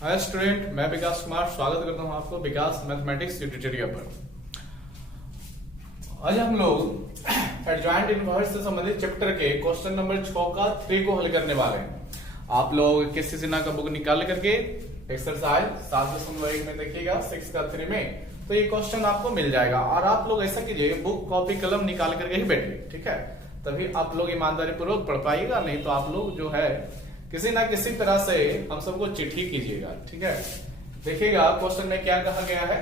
Hi student, मैं विकास कुमार स्वागत करता हूं आपको विकास मैथमेटिक्स ट्यूटोरियल पर। आज हम लोग एडजॉइंट इनवर्स से संबंधित चैप्टर के क्वेश्चन नंबर 6 का 3 को हल करने वाले हैं। आप लोग किसी सिन्हा का बुक निकाल करके एक्सरसाइज 7.1 में देखिएगा 6 का 3 में, तो ये क्वेश्चन आपको मिल जाएगा। और आप लोग ऐसा कीजिए, बुक कॉपी कलम निकाल करके ही बैठिए, ठीक है? तभी आप लोग ईमानदारी पूर्वक पढ़ पाइएगा, नहीं तो आप लोग जो है किसी ना किसी तरह से हम सबको चिट्ठी कीजिएगा, ठीक है? देखिएगा क्वेश्चन में क्या कहा गया है।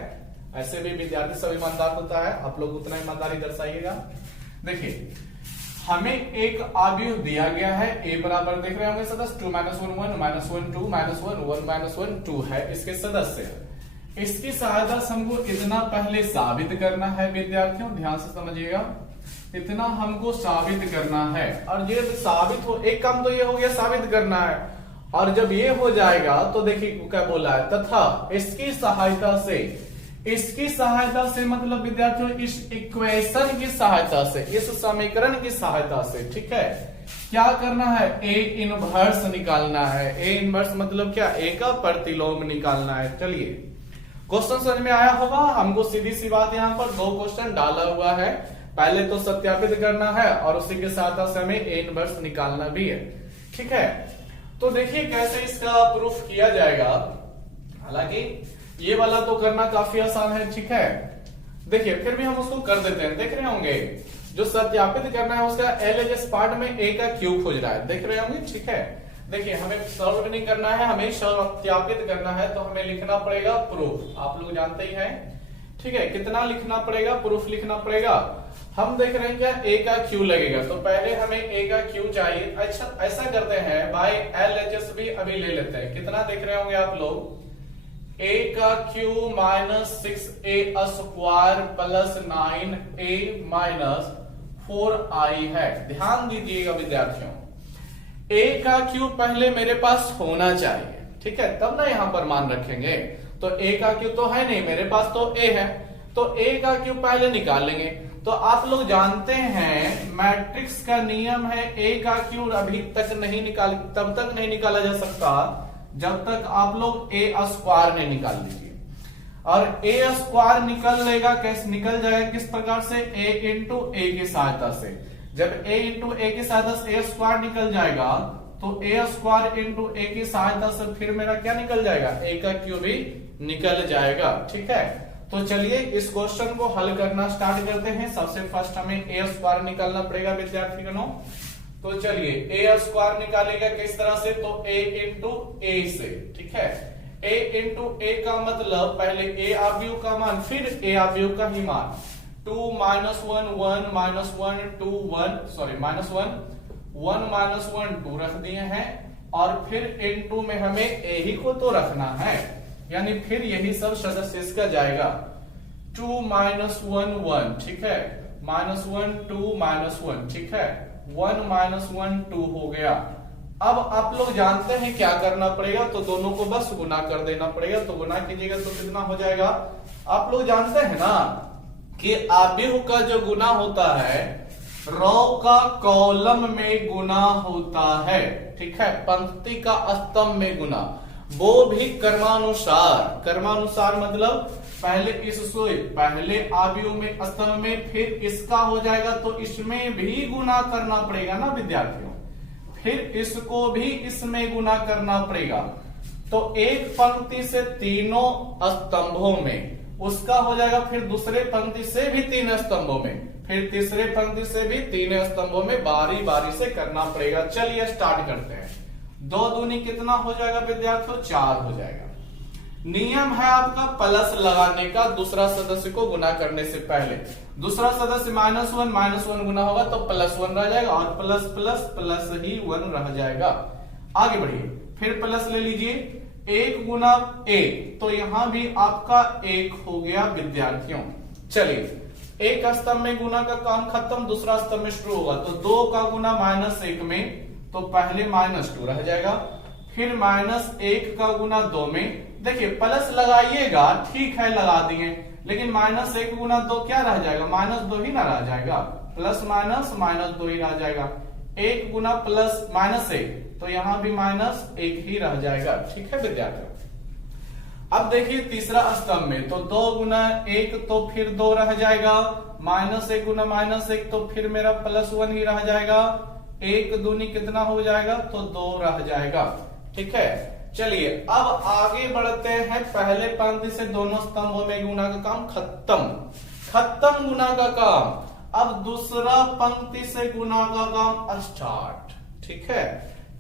ऐसे भी विद्यार्थी सब ईमानदार होता है, आप लोग उतना ईमानदारी दर्शाइएगा। देखिए, हमें एक आव्यूह दिया गया है a बराबर, देख रहे होंगे सदस्य 2 - 1 1 -1 2 -1 1 -1 2 है इसके सदस्य। इसकी सहायता से हमको इतना पहले साबित करना है विद्यार्थियों, ध्यान से समझिएगा, इतना हमको साबित करना है। और ये साबित हो, एक काम तो ये हो गया साबित करना है, और जब ये हो जाएगा तो देखिए क्या बोला है, तथा इसकी सहायता से मतलब विद्यार्थियों इस इक्वेशन की सहायता से, इस समीकरण की सहायता से, ठीक है, क्या करना है, ए इनवर्स निकालना है। ए इनवर्स मतलब क्या, ए का प्रतिलोम निकालना है। चलिए क्वेश्चन समझ में आया होगा। हमको सीधी सी बात, यहाँ पर 2 क्वेश्चन डाला हुआ है, पहले तो सत्यापित करना है और उसी के साथ हमें ए इनवर्स निकालना भी है, ठीक है? तो देखिए कैसे इसका प्रूफ किया जाएगा। हालांकि ये वाला तो करना काफी आसान है, ठीक है? देखिए फिर भी हम उसको कर देते हैं। देख रहे होंगे जो सत्यापित करना है उसका एलएचएस पार्ट में ए का क्यूब खोज रहा है, देख रहे होंगे, ठीक है? देखिए हमें सॉल्व नहीं करना है, हमें सत्यापित करना है, तो हमें लिखना पड़ेगा प्रूफ। आप लोग जानते ही हैं, ठीक है? कितना लिखना पड़ेगा, प्रूफ लिखना पड़ेगा। हम देख रहे हैं क्या, ए का क्यू लगेगा, तो पहले हमें ए का क्यू चाहिए। अच्छा ऐसा करते हैं भाई, एलएचएस भी अभी ले लेते हैं। कितना देख रहे होंगे आप लोग, ए का क्यू -6a² + 9a - 4i है। ध्यान दीजिएगा विद्यार्थियों, ए का क्यू पहले मेरे पास होना चाहिए, ठीक है? तब ना यहां पर मान रखेंगे। तो ए का क्यू तो है नहीं मेरे पास, तो ए है, तो ए का क्यू पहले निकाल लेंगे। तो आप लोग जानते हैं मैट्रिक्स का नियम है, ए का क्यू अभी तक नहीं निकाल, तब तक नहीं निकाला जा सकता जब तक आप लोग ए स्क्वायर नहीं निकाल लीजिए। और ए स्क्वायर निकल लेगा, कैसे निकल जाएगा, किस प्रकार से, ए इंटू ए की सहायता से। जब ए इंटू ए की सहायता से ए स्क्वायर निकल जाएगा, तो ए स्क्वायर इंटू ए की सहायता से फिर मेरा क्या निकल जाएगा, ए का क्यू भी निकल जाएगा, ठीक है? तो चलिए इस क्वेश्चन को हल करना स्टार्ट करते हैं। सबसे फर्स्ट हमें ए स्क्वायर निकालना पड़ेगा विद्यार्थीगणों। तो चलिए ए स्क्वायर निकालेगा किस तरह से, तो ए इंटू ए से, ठीक है? ए इंटू ए का मतलब पहले ए आव्यूह का मान, फिर ए आव्यूह का ही मान। 2 - 1 1 -1 2 1 सॉरी -1 1 -1 2 रख दिए हैं, और फिर इंटू में हमें ए ही को तो रखना है, यानी फिर यही सब सदस्य इसका जाएगा। 2 - 1 1, ठीक है, -1 2 -1, ठीक है, 1 - 1 2 हो गया। अब आप लोग जानते हैं क्या करना पड़ेगा, तो दोनों को बस गुना कर देना पड़ेगा। तो गुना कीजिएगा तो कितना हो जाएगा, आप लोग जानते हैं ना कि आव्यूह का जो गुना होता है रो का कॉलम में गुना होता है, ठीक है, पंक्ति का स्तंभ में गुना, वो भी क्रमानुसार। क्रमानुसार मतलब पहले इससे, पहले आव्यूह में स्तंभ में, फिर इसका हो जाएगा तो इसमें भी गुना करना पड़ेगा ना विद्यार्थियों, फिर इसको भी इसमें गुना करना पड़ेगा। तो एक पंक्ति से तीनों स्तंभों में उसका हो जाएगा, फिर दूसरे पंक्ति से भी 3 स्तंभों में, फिर तीसरे पंक्ति से भी 3 स्तंभों में बारी बारी से करना पड़ेगा। चलिए स्टार्ट करते हैं। 2 दूनी कितना हो जाएगा विद्यार्थियों, 4 हो जाएगा। नियम है आपका प्लस लगाने का, दूसरा सदस्य को गुना करने से पहले। दूसरा सदस्य -1 गुना होगा तो +1 रह जाएगा, और प्लस प्लस प्लस ही 1 रह जाएगा। आगे बढ़िए, फिर प्लस ले लीजिए, 1 गुना 1, तो यहां भी आपका 1 हो गया विद्यार्थियों। चलिए एक स्तंभ में गुना का काम खत्म, दूसरा स्तंभ में शुरू होगा। तो 2 का गुना -1 में, तो पहले -2 रह जाएगा, फिर -1 का गुना 2 में। देखिए प्लस लगाइएगा, ठीक है लगा दिए, लेकिन -1 गुना 2 क्या रह जाएगा, -2 ही ना रह जाएगा, प्लस माइनस -2 ही रह जाएगा। 1 गुना प्लस -1, तो यहां भी -1 ही रह जाएगा, ठीक है विद्यार्थियों? अब देखिए तीसरा स्तंभ में तो 2 गुना 1 तो फिर 2 रह जाएगा, -1 गुना -1 तो फिर मेरा +1 ही रह जाएगा, 1 दूनी कितना हो जाएगा तो 2 रह जाएगा। ठीक है, चलिए अब आगे बढ़ते हैं। पहले पंक्ति से दोनों स्तंभों में गुना का काम खत्म गुना का काम। अब दूसरा पंक्ति से गुना का काम स्टार्ट। ठीक है,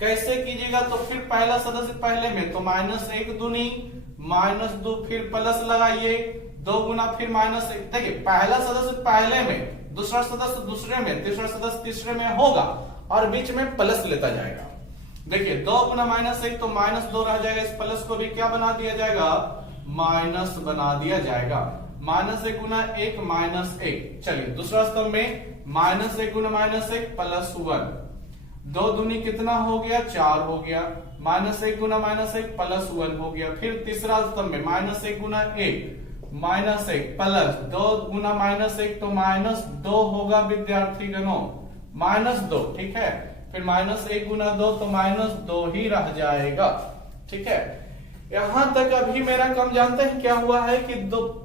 कैसे कीजिएगा तो फिर पहला सदस्य पहले में तो -1 दूनी -2 फिर प्लस लगाइए, 2 गुना फिर -1। देखिए पहला सदस्य पहले में, दूसरा सदस्य दूसरे में, तीसरा सदस्य तीसरे में होगा और बीच में प्लस लेता जाएगा। देखिए 2 गुना -1 तो -2 रह जाएगा, इस प्लस को भी क्या बना दिया जाएगा, माइनस बना दिया जाएगा। -1 गुना 1 -1। चलिए दूसरा स्तंभ में -1 गुना -1 +1, 2 दूनी कितना हो गया 4 हो गया, -1 गुना -1 +1 हो गया। फिर तीसरा स्तंभ में -1 गुना 1 -1 प्लस 2 गुना -1 तो -2 होगा विद्यार्थी गणों, -2। ठीक है, फिर -1 गुना 2 तो -2 ही रह जाएगा। ठीक है, यहां तक अभी मेरा काम जानते हैं क्या हुआ है कि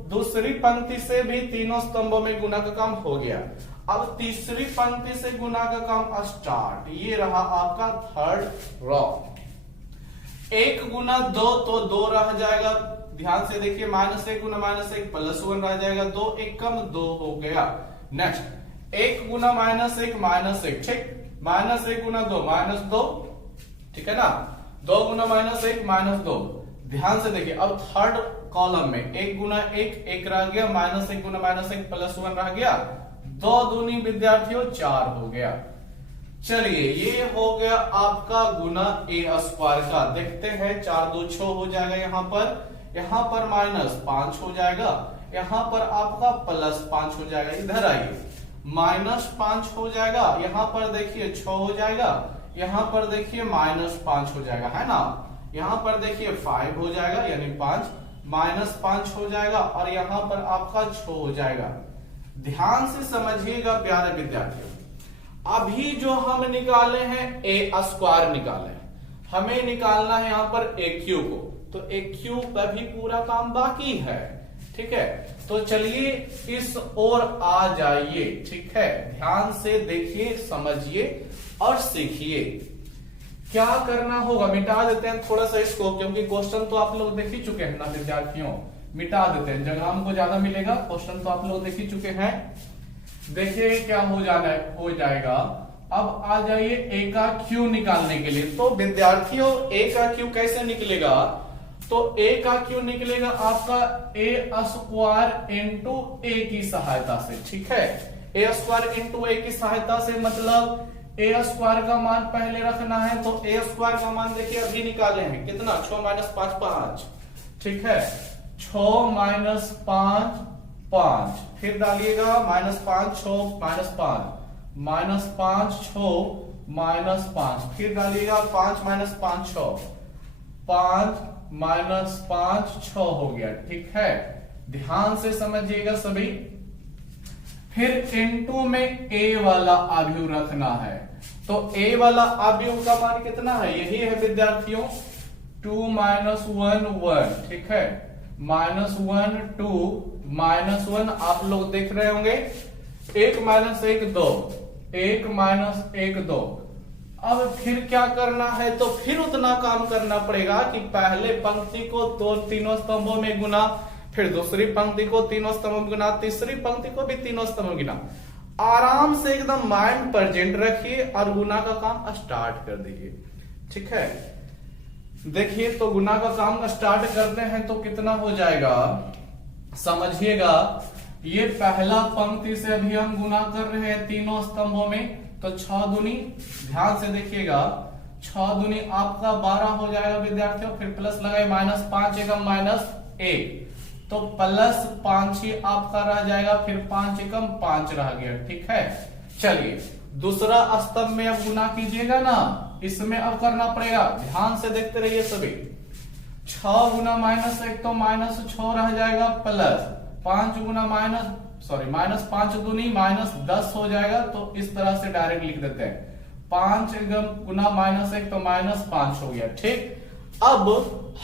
दूसरी पंक्ति से भी तीनों स्तंभों में गुना का काम हो गया। अब तीसरी पंक्ति से गुना का काम स्टार्ट। ये रहा आपका थर्ड रॉ। 1 गुना 2 तो 2 रह जाएगा, ध्यान से देखिए, -1 गुना -1 +1 रह जाएगा, 2 एकम 2 हो गया। नेक्स्ट 1 गुना -1 -1। ठीक, -1 गुना 2 -2। ठीक है ना, 2 गुना -1 -2। ध्यान से देखिए, अब थर्ड कॉलम में 1 गुना 1 रह गया, -1 गुना -1 +1 रह गया, 2 दूनी विद्यार्थियों 4 हो गया। चलिए ये हो गया आपका गुना a² का। देखते हैं 4 2 6 हो जाएगा, यहाँ पर -5 हो जाएगा, यहाँ पर आपका +5 हो जाएगा। इधर आइए, -5 हो जाएगा, यहाँ पर देखिए 6 हो जाएगा, यहाँ पर देखिए -5 हो जाएगा, है ना। यहाँ पर देखिए 5 हो जाएगा यानी 5, -5 हो जाएगा और यहाँ पर आपका 6 हो जाएगा। ध्यान से समझिएगा प्यारे विद्यार्थियों, अभी जो हम निकाले हैं a² निकाले, हमें निकालना है यहाँ पर AQ को, तो AQ का भी पूरा काम बाकी है। ठीक है, तो चलिए इस ओर आ जाइए। ठीक है, ध्यान से देखिए, समझिए और सीखिए। क्या करना होगा, मिटा देते हैं थोड़ा सा इसको, क्योंकि क्वेश्चन तो आप लोग देख ही चुके हैं ना विद्यार्थियों। मिटा देते हैं, जगह हमको ज्यादा मिलेगा, क्वेश्चन तो आप लोग देख ही चुके हैं। देखिए क्या हो जाएगा। अब आ जाइए A का Q निकालने के लिए। तो विद्यार्थियों A का Q कैसे निकलेगा, तो A का Q निकलेगा आपका a² इंटू A की सहायता से। ठीक है, a² इंटू A की सहायता से, मतलब a² का मान पहले रखना है, तो a² का मान देखिए अभी निकाले हैं कितना, 6 - 5 5। ठीक है, 6 - 5 5, फिर डालिएगा -5 6 -5 -5 6 -5, फिर डालिएगा 5 - 5 6 5 -5 6 हो गया। ठीक है, ध्यान से समझिएगा सभी। फिर इनटू में A वाला आव्यूह रखना है, तो A वाला आव्यूह का मान कितना है, यही है विद्यार्थियों 2 - 1 1। ठीक है, -1 2 -1 आप लोग देख रहे होंगे, 1 - 1 2, 1 - 1 2। अब फिर क्या करना है, तो फिर उतना काम करना पड़ेगा कि पहले पंक्ति को तीनों स्तंभों में गुना, फिर दूसरी पंक्ति को तीनों स्तंभों में गुना, तीसरी पंक्ति को भी तीनों स्तंभों में गुना। आराम से एकदम माइंड प्रेजेंट रखिए और गुना का काम स्टार्ट कर दीजिए। ठीक है, देखिए तो गुना का काम स्टार्ट करते हैं तो कितना हो जाएगा, समझिएगा। ये पहला पंक्ति से अभी हम गुना कर रहे हैं तीनों स्तंभों में, तो 6 दूनी, ध्यान से देखिएगा, 6 दूनी आपका 12 हो जाएगा विद्यार्थियों, फिर प्लस लगाए -5 एकम -1, तो +5 ही आपका रह जाएगा, फिर 5 एकम 5 रह गया। ठीक है, चलिए दूसरा स्तंभ में अब गुना कीजिएगा ना, इसमें अब करना पड़ेगा, ध्यान से देखते रहिए सभी। 6 गुना -1 तो -6 रह जाएगा, प्लस 5 गुना -5 दूनी -10 हो जाएगा, तो इस तरह से डायरेक्ट लिख देते हैं। 5 गुना -1 तो -5 हो गया। ठीक, अब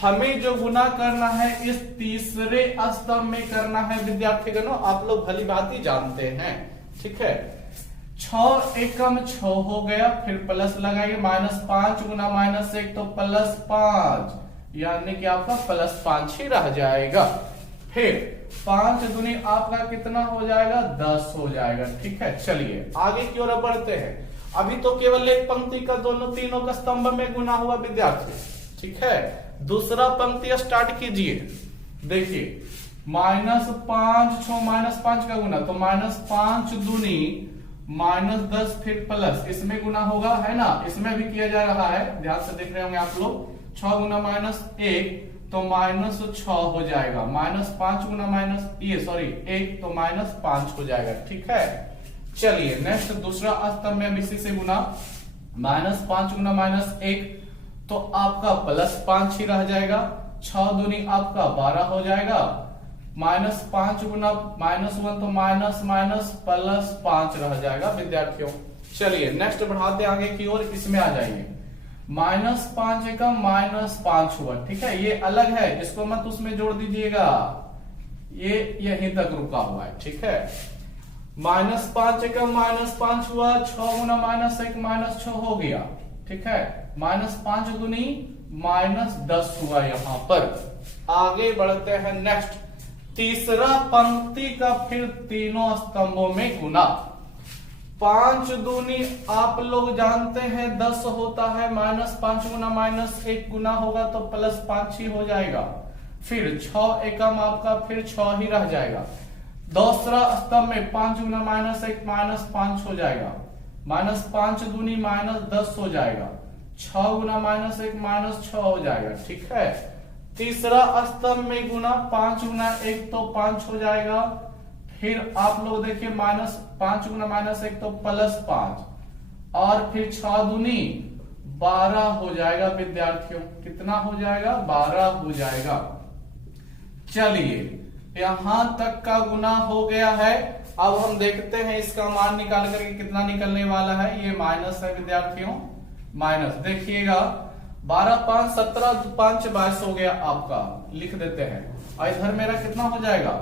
हमें जो गुना करना है इस तीसरे स्तंभ में करना है विद्यार्थीगणों, आप लोग भली भांति जानते हैं, ठीक है। 6 एकम 6 हो गया, फिर प्लस लगाइए, -5 गुना -1 तो +5, यानी कि आपका +5 ही रह जाएगा। फिर 5 दूनी आपका कितना हो जाएगा, 10 हो जाएगा, ठीक है। चलिए आगे की ओर बढ़ते हैं। अभी तो केवल एक पंक्ति का तीनों का स्तंभ में गुना हुआ विद्यार्थी, ठीक है। दूसरा पंक्ति स्टार्ट कीजिए। देखिए -5 6 -5 का गुना, तो -5 दूनी -10 फिर प्लस, इसमें गुना होगा, है ना। इसमें भी किया जा रहा है, ध्यान से देख रहे होंगे आप लोग। 6 गुना -1 तो -6 हो जाएगा, -5 गुना -1 तो -5 हो जाएगा, ठीक है। चलिए नेक्स्ट दूसरा स्तंभ में इसी से गुना, -5 गुना -1 तो आपका +5 ही रह जाएगा। 6 दूनी आपका 12 हो जाएगा, -5 गुना -1 तो +5 रह जाएगा विद्यार्थियों। चलिए नेक्स्ट बढ़ाते आगे की ओर, इसमें आ जाइए। -5 का -5 हुआ, ठीक है। ये अलग है, इसको मत उसमें जोड़ दीजिएगा, ये यहीं तक रुका हुआ है, ठीक है। -5 का -5 हुआ, 6 गुना -1 -6 हो गया, ठीक है। -5 दूनी -10 हुआ यहाँ पर। आगे बढ़ते हैं नेक्स्ट, तीसरा पंक्ति का फिर तीनों स्तंभों में गुना। 5 दूनी आप लोग जानते हैं 10 होता है, -5 गुना -1 गुना होगा तो +5 ही हो जाएगा। फिर 6 एकम आपका फिर 6 ही रह जाएगा। दूसरा स्तंभ में 5 गुना -1 -5 हो जाएगा, -5 दूनी -10 हो जाएगा, 6 गुना -1 -6 हो जाएगा, ठीक है। तीसरा स्तंभ में गुना 5 गुना 1 तो 5 हो जाएगा। फिर आप लोग देखिए -5 गुना -1 तो +5 और फिर 6 दूनी 12 हो जाएगा विद्यार्थियों। कितना हो जाएगा, 12 हो जाएगा। चलिए यहां तक का गुना हो गया है। अब हम देखते हैं इसका मान निकाल करके कितना निकलने वाला है। ये माइनस है विद्यार्थियों, माइनस देखिएगा 12 5 17 5 22 हो गया आपका, लिख देते हैं। और इधर मेरा कितना हो जाएगा,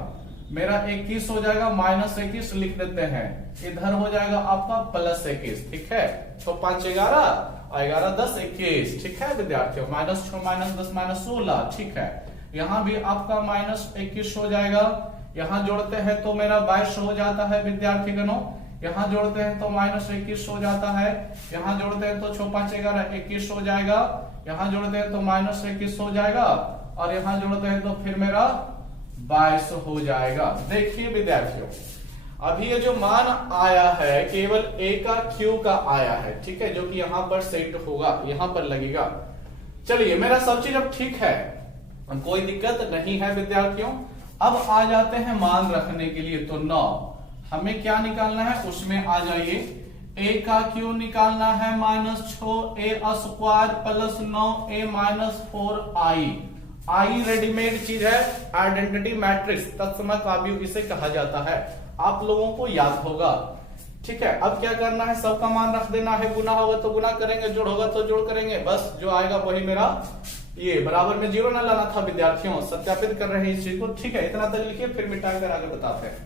मेरा 21 हो जाएगा, -21 लिख देते हैं। इधर हो जाएगा आपका +21, ठीक है। तो 5 11 और 11 10 21, ठीक है विद्यार्थियों। -6 -10 -16, ठीक है। यहाँ भी आपका -21 हो जाएगा। यहाँ जोड़ते हैं तो मेरा 22 हो जाता है विद्यार्थीगणों। यहाँ जोड़ते हैं तो -21 हो जाता है। यहाँ जोड़ते हैं तो 6 5 11 21 हो जाएगा। यहाँ जोड़ते हैं तो -21 हो जाएगा और यहाँ जोड़ते हैं तो फिर मेरा 22 हो जाएगा। देखिए विद्यार्थियों, अभी ये जो मान आया है केवल A का Q का आया है, ठीक है, जो कि यहाँ पर सेट होगा, यहाँ पर लगेगा। चलिए मेरा सब चीज अब ठीक है, कोई दिक्कत नहीं है विद्यार्थियों। अब आ जाते हैं मान रखने के लिए। तो 9 हमें क्या निकालना है, उसमें आ जाइए। A का Q निकालना है -6A² + 9A - 4I। आई रेडीमेड चीज है, आइडेंटिटी मैट्रिक्स, तत्समक काव्य इसे कहा जाता है, आप लोगों को याद होगा, ठीक है। अब क्या करना है, सबका मान रख देना है। गुना होगा तो गुना करेंगे, जोड़ होगा तो जोड़ करेंगे, बस जो आएगा वही मेरा। ये बराबर में 0 ना लाना था विद्यार्थियों, सत्यापित कर रहे हैं इस चीज को, ठीक है। इतना तक लिखिए, फिर मिटा कर आगे बताते हैं।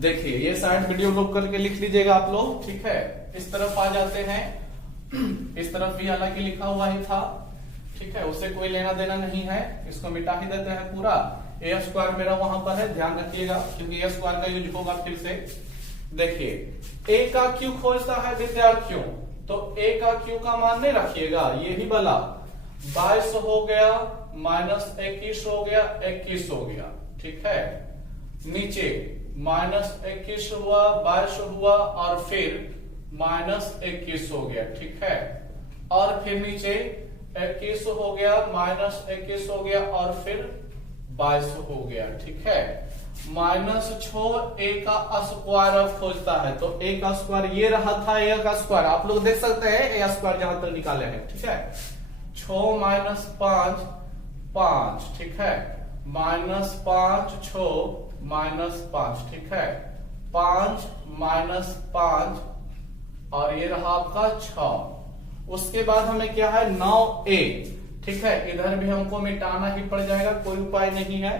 देखिए ये साइड वीडियो रोक करके लिख लीजिएगा आप लोग, ठीक है। इस तरफ आ जाते हैं, इस तरफ भी हालांकि लिखा हुआ ही था, ठीक है, उससे कोई लेना देना नहीं है, इसको मिटा ही देते हैं पूरा। A² मेरा वहां पर है, ध्यान रखिएगा, क्योंकि A² का यूज होगा फिर से। देखिए A का Q खोजता है विद्यार्थियों, तो A का Q का मान नहीं रखिएगा, यही वाला 22 हो गया, -21 हो गया, 21 हो गया, ठीक है। नीचे -21 हुआ, 22 हुआ और फिर -21 हो गया, ठीक है। और फिर नीचे 21 हो गया, -21 हो गया और फिर 22 हो गया, ठीक है। -6 A का स्क्वायर अब खोजता है, तो A का स्क्वायर ये रहा था, A का स्क्वायर आप लोग देख सकते हैं, A स्क्वायर जहां तक निकाले हैं, ठीक है। 6 - 5 5, ठीक है, -5 6 -5, ठीक है। 5 - 5 और ये रहा आपका 6। उसके बाद हमें क्या है 9a, ठीक है, इधर भी हमको मिटाना ही पड़ जाएगा, कोई उपाय नहीं है,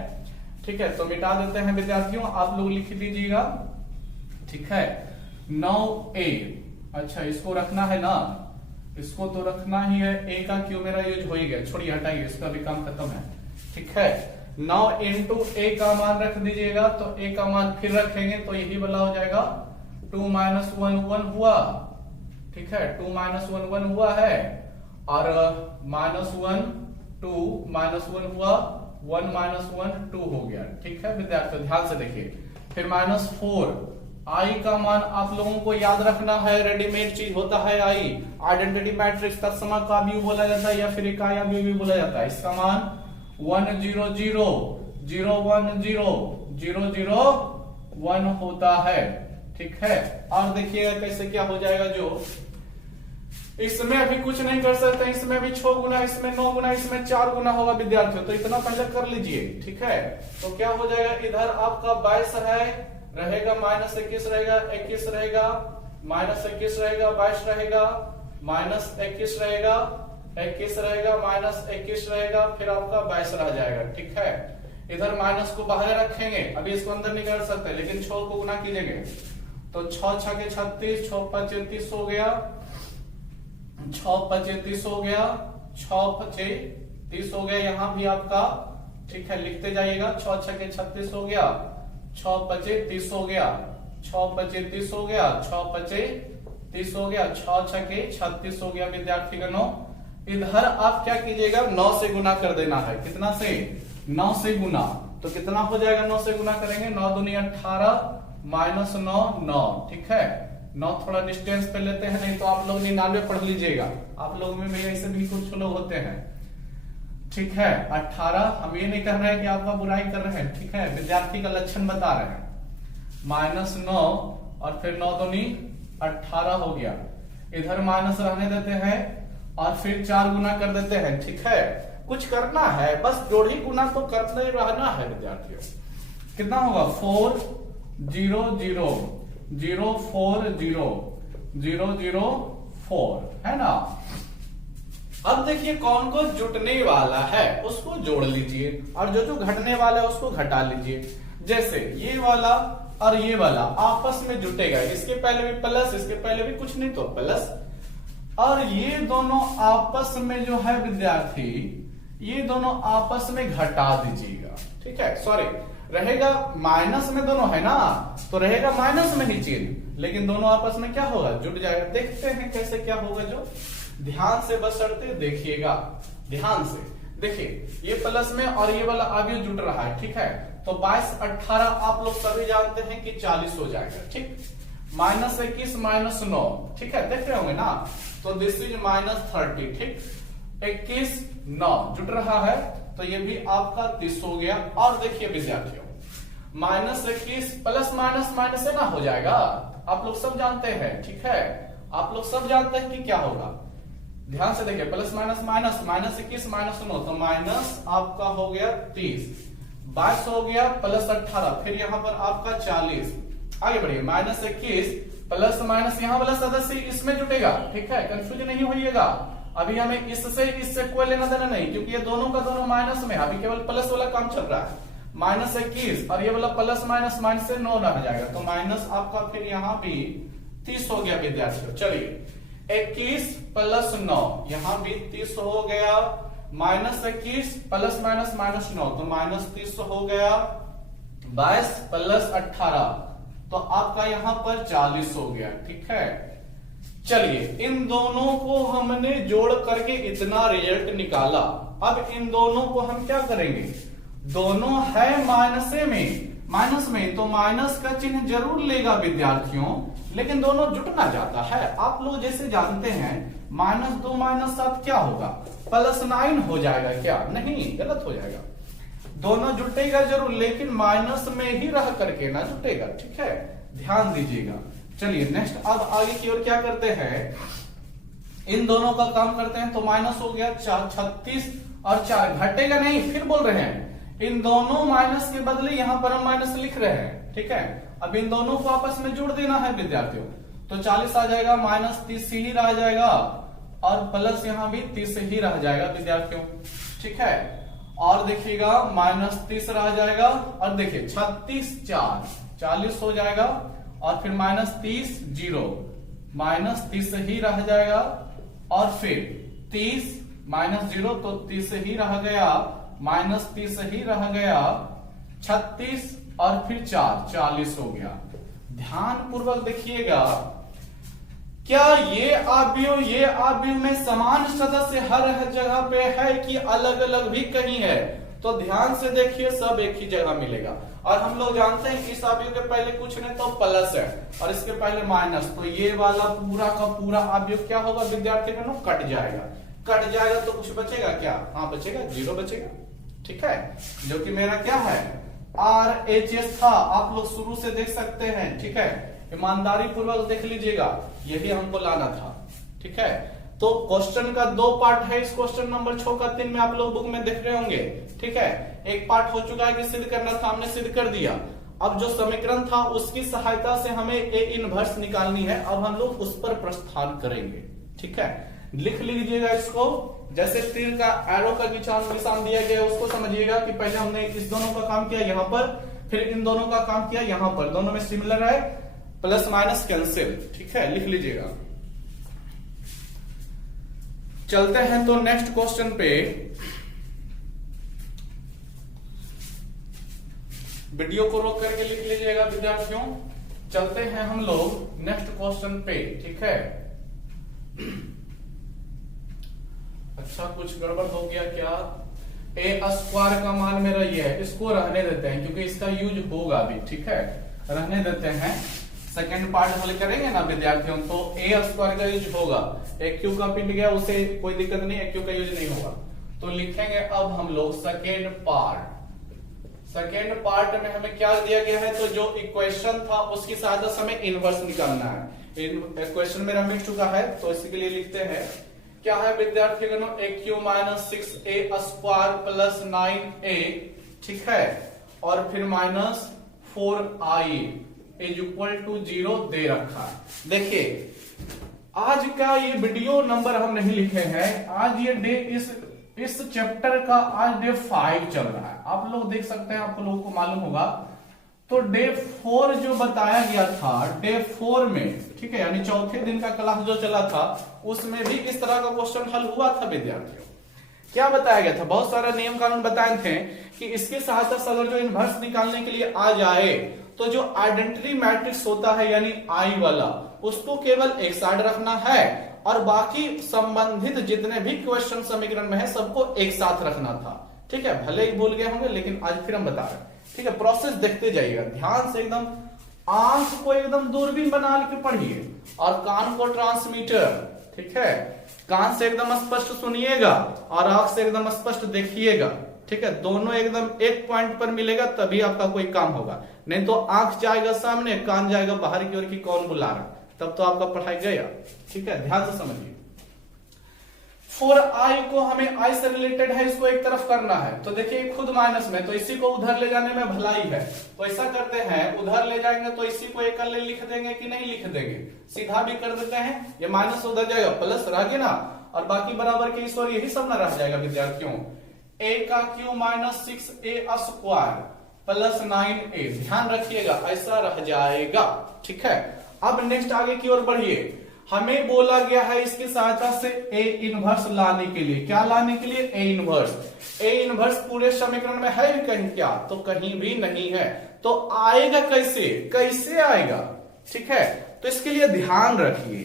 ठीक है। तो मिटा देते हैं विद्यार्थियों, आप लोग लिख लीजिएगा, ठीक है। 9a, अच्छा इसको रखना है ना, इसको तो रखना ही है, a का क्यों मेरा यूज हो ही गया, छोड़िए हटाइए, इसका भी काम खत्म है, ठीक है। 9 इंटू a का मान रख दीजिएगा, तो a का मान फिर रखेंगे तो यही वाला हो जाएगा 2 - 1 1 हुआ, ठीक है, 2 - 1 1 हुआ है, और -1 2 -1 हुआ, 1 - 1 2 हो गया, ठीक है विद्यार्थियों, ध्यान से देखिए। फिर -4, आई का मान आप लोगों को याद रखना है, रेडीमेड चीज होता है आई, आइडेंटिटी मैट्रिक्स तत्सम का भी बोला जाता है या फिर इकाई भी बोला जाता है। इसका मान 1 0 0 0 1 0 0 0 1 होता है, ठीक है। और देखिएगा कैसे क्या हो जाएगा, जो इसमें अभी कुछ नहीं कर सकते, इसमें भी 6 गुना, इसमें 9 गुना, इसमें 4 गुना होगा विद्यार्थियों, तो इतना पहले कर लीजिए, ठीक है। तो क्या हो जाएगा, इधर आपका 22 है, रहेगा -21 रहेगा, 21 रहेगा, -21 रहेगा, 22 रहेगा, -21 रहेगा, 21 रहेगा, -21 रहेगा, फिर आपका 22 रह जाएगा, ठीक है। इधर माइनस को बाहर रखेंगे, अभी इसको अंदर नहीं कर सकते, लेकिन 6 को गुना कीजिएगा, तो 6 6 के 36, 6 5 30 हो गया, 6 5 30 हो गया, 6 5 30 हो गया, यहां भी आपका, ठीक है, लिखते जाइएगा, 6 6 के 36 हो गया, 6 5 30 हो गया, 6 5 30 हो गया, 6 5 30 हो गया, 6 6 के 36 हो गया विद्यार्थीगणों। इधर आप क्या कीजिएगा, 9 से गुना कर देना है, कितना से, 9 से गुना, तो कितना हो जाएगा, 9 से गुना करेंगे, 9 दूनी 18 -9 9, ठीक है। 9 थोड़ा डिस्टेंस पे लेते हैं, नहीं तो आप लोग 99 पढ़ लीजिएगा, आप लोग में भी ऐसे भी कुछ लोग होते हैं, ठीक है। 18, हम ये नहीं कर रहे हैं कि आपका बुराई कर रहे हैं, ठीक है, विद्यार्थी का लक्षण बता रहे हैं, -9 और फिर 9 दूनी 18 हो गया, इधर माइनस रहने देते हैं और फिर 4 गुना कर देते हैं, ठीक है। कुछ करना है, बस जोड़ी गुना तो करते रहना है विद्यार्थियों। कितना होगा, 4 0 0 0 4 0 0 0 4, है ना। अब देखिए कौन को जुटने वाला है उसको जोड़ लीजिए, और जो घटने वाला है उसको घटा लीजिए। जैसे ये वाला और ये वाला आपस में जुटेगा, इसके पहले भी प्लस, इसके पहले भी कुछ नहीं तो प्लस, और ये दोनों आपस में जो है विद्यार्थी, ये दोनों आपस में घटा दीजिएगा, ठीक है। सॉरी, रहेगा माइनस में दोनों है ना, तो रहेगा माइनस में ही चिन्ह, लेकिन दोनों आपस में क्या होगा, जुट जाएगा। देखते हैं कैसे क्या होगा, जो ध्यान से बशर्ते देखिएगा, ध्यान से देखिए, ये प्लस में और ये वाला आगे जुट रहा है, ठीक है। तो 22 18 आप लोग सभी जानते हैं कि 40 हो जाएगा, ठीक। -21 -9, ठीक है, देख रहे होंगे ना, तो दिस इज -30, ठीक। 21 9 जुट रहा है, तो ये भी आपका 30 हो गया। और देखिए विद्यार्थियों, -21 प्लस माइनस माइनस से ना हो जाएगा, आप लोग सब जानते हैं, ठीक है, आप लोग सब जानते हैं कि क्या होगा। ध्यान से देखिए, प्लस माइनस माइनस, -21 -9, तो माइनस आपका हो गया 30, 22 हो गया, प्लस 18, फिर यहाँ पर आपका 40। आगे बढ़िए, -21 प्लस माइनस, यहाँ वाला सदस्य इसमें जुटेगा, ठीक है, कंफ्यूज नहीं होइएगा। अभी हमें इससे कोई लेना देना नहीं, क्योंकि ये दोनों का दोनों माइनस में, अभी केवल प्लस वाला काम चल रहा है। -21 और ये वाला प्लस माइनस माइनस से 9 रह जाएगा, तो माइनस आपका फिर यहाँ भी 30 हो गया विद्यार्थियों। चलिए, 21 प्लस 9, यहाँ भी 30 हो गया, -21 प्लस माइनस माइनस 9, तो -30 हो गया, 22 प्लस 18, तो आपका यहाँ पर 40 हो गया, ठीक है। चलिए, इन दोनों को हमने जोड़ करके इतना रिजल्ट निकाला। अब इन दोनों को हम क्या करेंगे, दोनों है माइनस में, तो माइनस का चिन्ह जरूर लेगा विद्यार्थियों, लेकिन दोनों जुटना जाता है। आप लोग जैसे जानते हैं, -2 -7 क्या होगा, +9 हो जाएगा क्या, नहीं, गलत हो जाएगा। दोनों जुटेगा जरूर, लेकिन माइनस में ही रह करके ना जुटेगा, ठीक है, ध्यान दीजिएगा। चलिए नेक्स्ट, अब आगे की ओर क्या करते हैं, इन दोनों का काम करते हैं। तो माइनस हो गया 36 और 4, घटेगा नहीं, फिर बोल रहे हैं इन दोनों माइनस के बदले यहां पर हम माइनस लिख रहे हैं, ठीक है। अब इन दोनों को आपस में जोड़ देना है विद्यार्थियों, तो 40 आ जाएगा, माइनस 30 ही रह जाएगा और प्लस यहाँ भी 30 ही रह जाएगा विद्यार्थियों। ठीक है, और देखिएगा माइनस 30 रह जाएगा और देखिए 36 4 40 हो जाएगा और फिर माइनस 30 0 माइनस 30 ही रह जाएगा और फिर 30 माइनस 0 तो 30 ही रह गया, माइनस 30 ही रह गया, 36 और फिर 4 40 हो गया। ध्यान पूर्वक देखिएगा, क्या ये अवयव में समान सदस्य हर जगह पे है कि अलग अलग भी कहीं है? तो ध्यान से देखिए, सब एक ही जगह मिलेगा। और हम लोग जानते हैं कि इस अवयव के पहले कुछ नहीं तो प्लस है और इसके पहले माइनस, तो ये वाला पूरा का पूरा अवयव क्या होगा विद्यार्थी बहनों? कट जाएगा। कट जाएगा तो कुछ बचेगा क्या? हाँ बचेगा, 0 बचेगा। ठीक है, जो कि मेरा क्या है RHS था, आप लोग शुरू से देख सकते हैं। ठीक है, ईमानदारी पूर्वक देख लीजिएगा, यही हमको लाना था। ठीक है, तो क्वेश्चन का 2 पार्ट है, इस क्वेश्चन नंबर 6 का 3 में आप लोग बुक में देख रहे होंगे। ठीक है, एक पार्ट हो चुका है कि सिद्ध करना था, हमने सिद्ध कर दिया। अब जो समीकरण था उसकी सहायता से हमें ए इनवर्स निकालनी है, अब हम लोग उस पर प्रस्थान करेंगे। ठीक है, लिख लीजिएगा इसको, जैसे तीर का एरो का निशान दिया गया उसको समझिएगा कि पहले हमने इस दोनों का काम किया यहाँ पर, फिर इन दोनों का काम किया यहाँ पर, दोनों में सिमिलर है, प्लस माइनस कैंसिल। ठीक है, लिख लीजिएगा। चलते हैं तो नेक्स्ट क्वेश्चन पे, वीडियो को रोक करके लिख लीजिएगा विद्यार्थियों। चलते हैं हम लोग नेक्स्ट क्वेश्चन पे। ठीक है, अच्छा कुछ गड़बड़ हो गया क्या? ए स्क्वायर का मान मेरा ये है, इसको रहने देते हैं क्योंकि इसका यूज होगा अभी। ठीक है, रहने देते हैं, सेकेंड पार्ट हल करेंगे ना विद्यार्थियों, तो ए स्क्वायर का यूज होगा। एक क्यू का पिंड गया, उसे कोई दिक्कत नहीं है, क्यू का यूज नहीं होगा। तो लिखेंगे अब हम लोग सेकेंड पार्ट। सेकेंड पार्ट में हमें क्या दिया गया है, तो जो इक्वेशन था उसकी सहायता से हमें इनवर्स निकालना है। इक्वेशन मेरा मिल चुका है, तो इसी के लिए लिखते हैं क्या है विद्यार्थीगणों, a q minus 6a square plus 9a। ठीक है, और फिर minus 4i is equal to 0 दे रखा है। देखिए आज का ये वीडियो नंबर हम नहीं लिखे हैं, आज ये डे इस चैप्टर का आज डे 5 चल रहा है। आप लोग देख सकते हैं, आप लोगों को मालूम होगा। तो डे 4 जो बताया गया था, डे 4 में, ठीक है, यानी चौथे दिन का क्लास जो चला था उसमें भी इस तरह का क्वेश्चन हल हुआ था विद्यार्थियों। क्या बताया गया था? बहुत सारा नियम कानून बताए थे कि इसके सहायता से अगर जो इनवर्स निकालने के लिए आ जाए तो जो आइडेंटिटी मैट्रिक्स होता है यानी आई वाला, उसको केवल एक साइड रखना है और बाकी संबंधित जितने भी क्वेश्चन समीकरण में है सबको एक साथ रखना था। ठीक है, भले ही भूल गए होंगे लेकिन आज फिर हम बता रहे हैं। ठीक है, प्रोसेस देखते जाइएगा ध्यान से, एकदम आंख को एकदम दूरबीन बना के पढ़िए और कान को ट्रांसमीटर। ठीक है, कान से एकदम स्पष्ट सुनिएगा और आंख से एकदम स्पष्ट देखिएगा। ठीक है, दोनों एकदम एक पॉइंट पर मिलेगा तभी आपका कोई काम होगा, नहीं तो आंख जाएगा सामने, कान जाएगा बाहर की ओर की कौन बुला रहा, तब तो आपका पढ़ाई गया। ठीक है, ध्यान से समझिए। 4i को हमें i से रिलेटेड है, इसको एक तरफ करना है, तो देखिए खुद माइनस में, तो इसी को उधर ले जाने में भलाई है। तो ऐसा करते हैं, उधर ले जाएंगे तो इसी को एक ले लिख देंगे कि नहीं लिख देंगे, सीधा भी कर देते हैं। ये माइनस उधर जाएगा, प्लस रह गया ना, और बाकी बराबर के इस और यही सब ना रह जाएगा विद्यार्थियों। a का Q minus 6a square plus 9a, ध्यान रखिएगा ऐसा रह जाएगा। ठीक है, अब नेक्स्ट आगे की ओर बढ़िए। हमें बोला गया है इसकी सहायता से ए इनवर्स लाने के लिए, क्या लाने के लिए? A inverse. ए इनवर्स पूरे समीकरण में है कहीं क्या? तो कहीं भी नहीं है। तो आएगा कैसे? कैसे आएगा? ठीक है, तो इसके लिए ध्यान रखिए,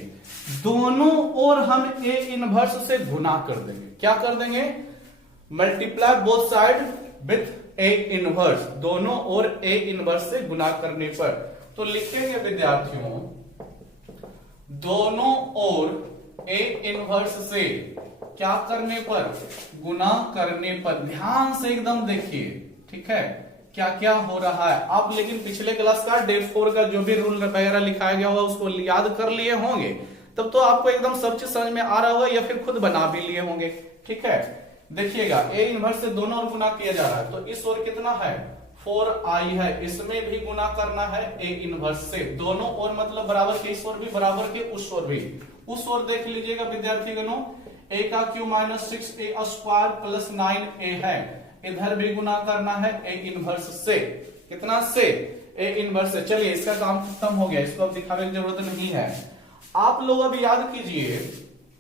दोनों ओर हम ए इनवर्स से गुना कर देंगे। क्या कर देंगे? Multiply both side with A inverse, दोनों ओर ए इनवर्स से गुना करने पर। तो लिखेंगे विद्यार्थियों, दोनों ओर ए इनवर्स से क्या करने पर? गुना करने पर। ध्यान से एकदम देखिए, ठीक है, क्या क्या हो रहा है। आप लेकिन पिछले क्लास का डे 4 का जो भी रूल वगैरह लिखाया गया होगा उसको याद कर लिए होंगे, तब तो आपको एकदम सब चीज समझ में आ रहा होगा, या फिर खुद बना भी लिए होंगे। ठीक है, देखिएगा ए इनवर्स से दोनों ओर गुना किया जा रहा है, तो इस ओर कितना है? 4i है, इसमें भी गुना करना है a इनवर्स से, दोनों ओर मतलब बराबर के इस ओर भी बराबर के उस ओर भी। उस ओर देख लीजिएगा विद्यार्थी गणों, a का Q minus 6a square plus 9a है, इधर भी गुना करना है a इनवर्स से, कितना से, a इनवर्स से। चलिए इसका काम खत्म हो गया, इसको अब दिखाने की जरूरत नहीं है। आप लोग अब याद कीजिए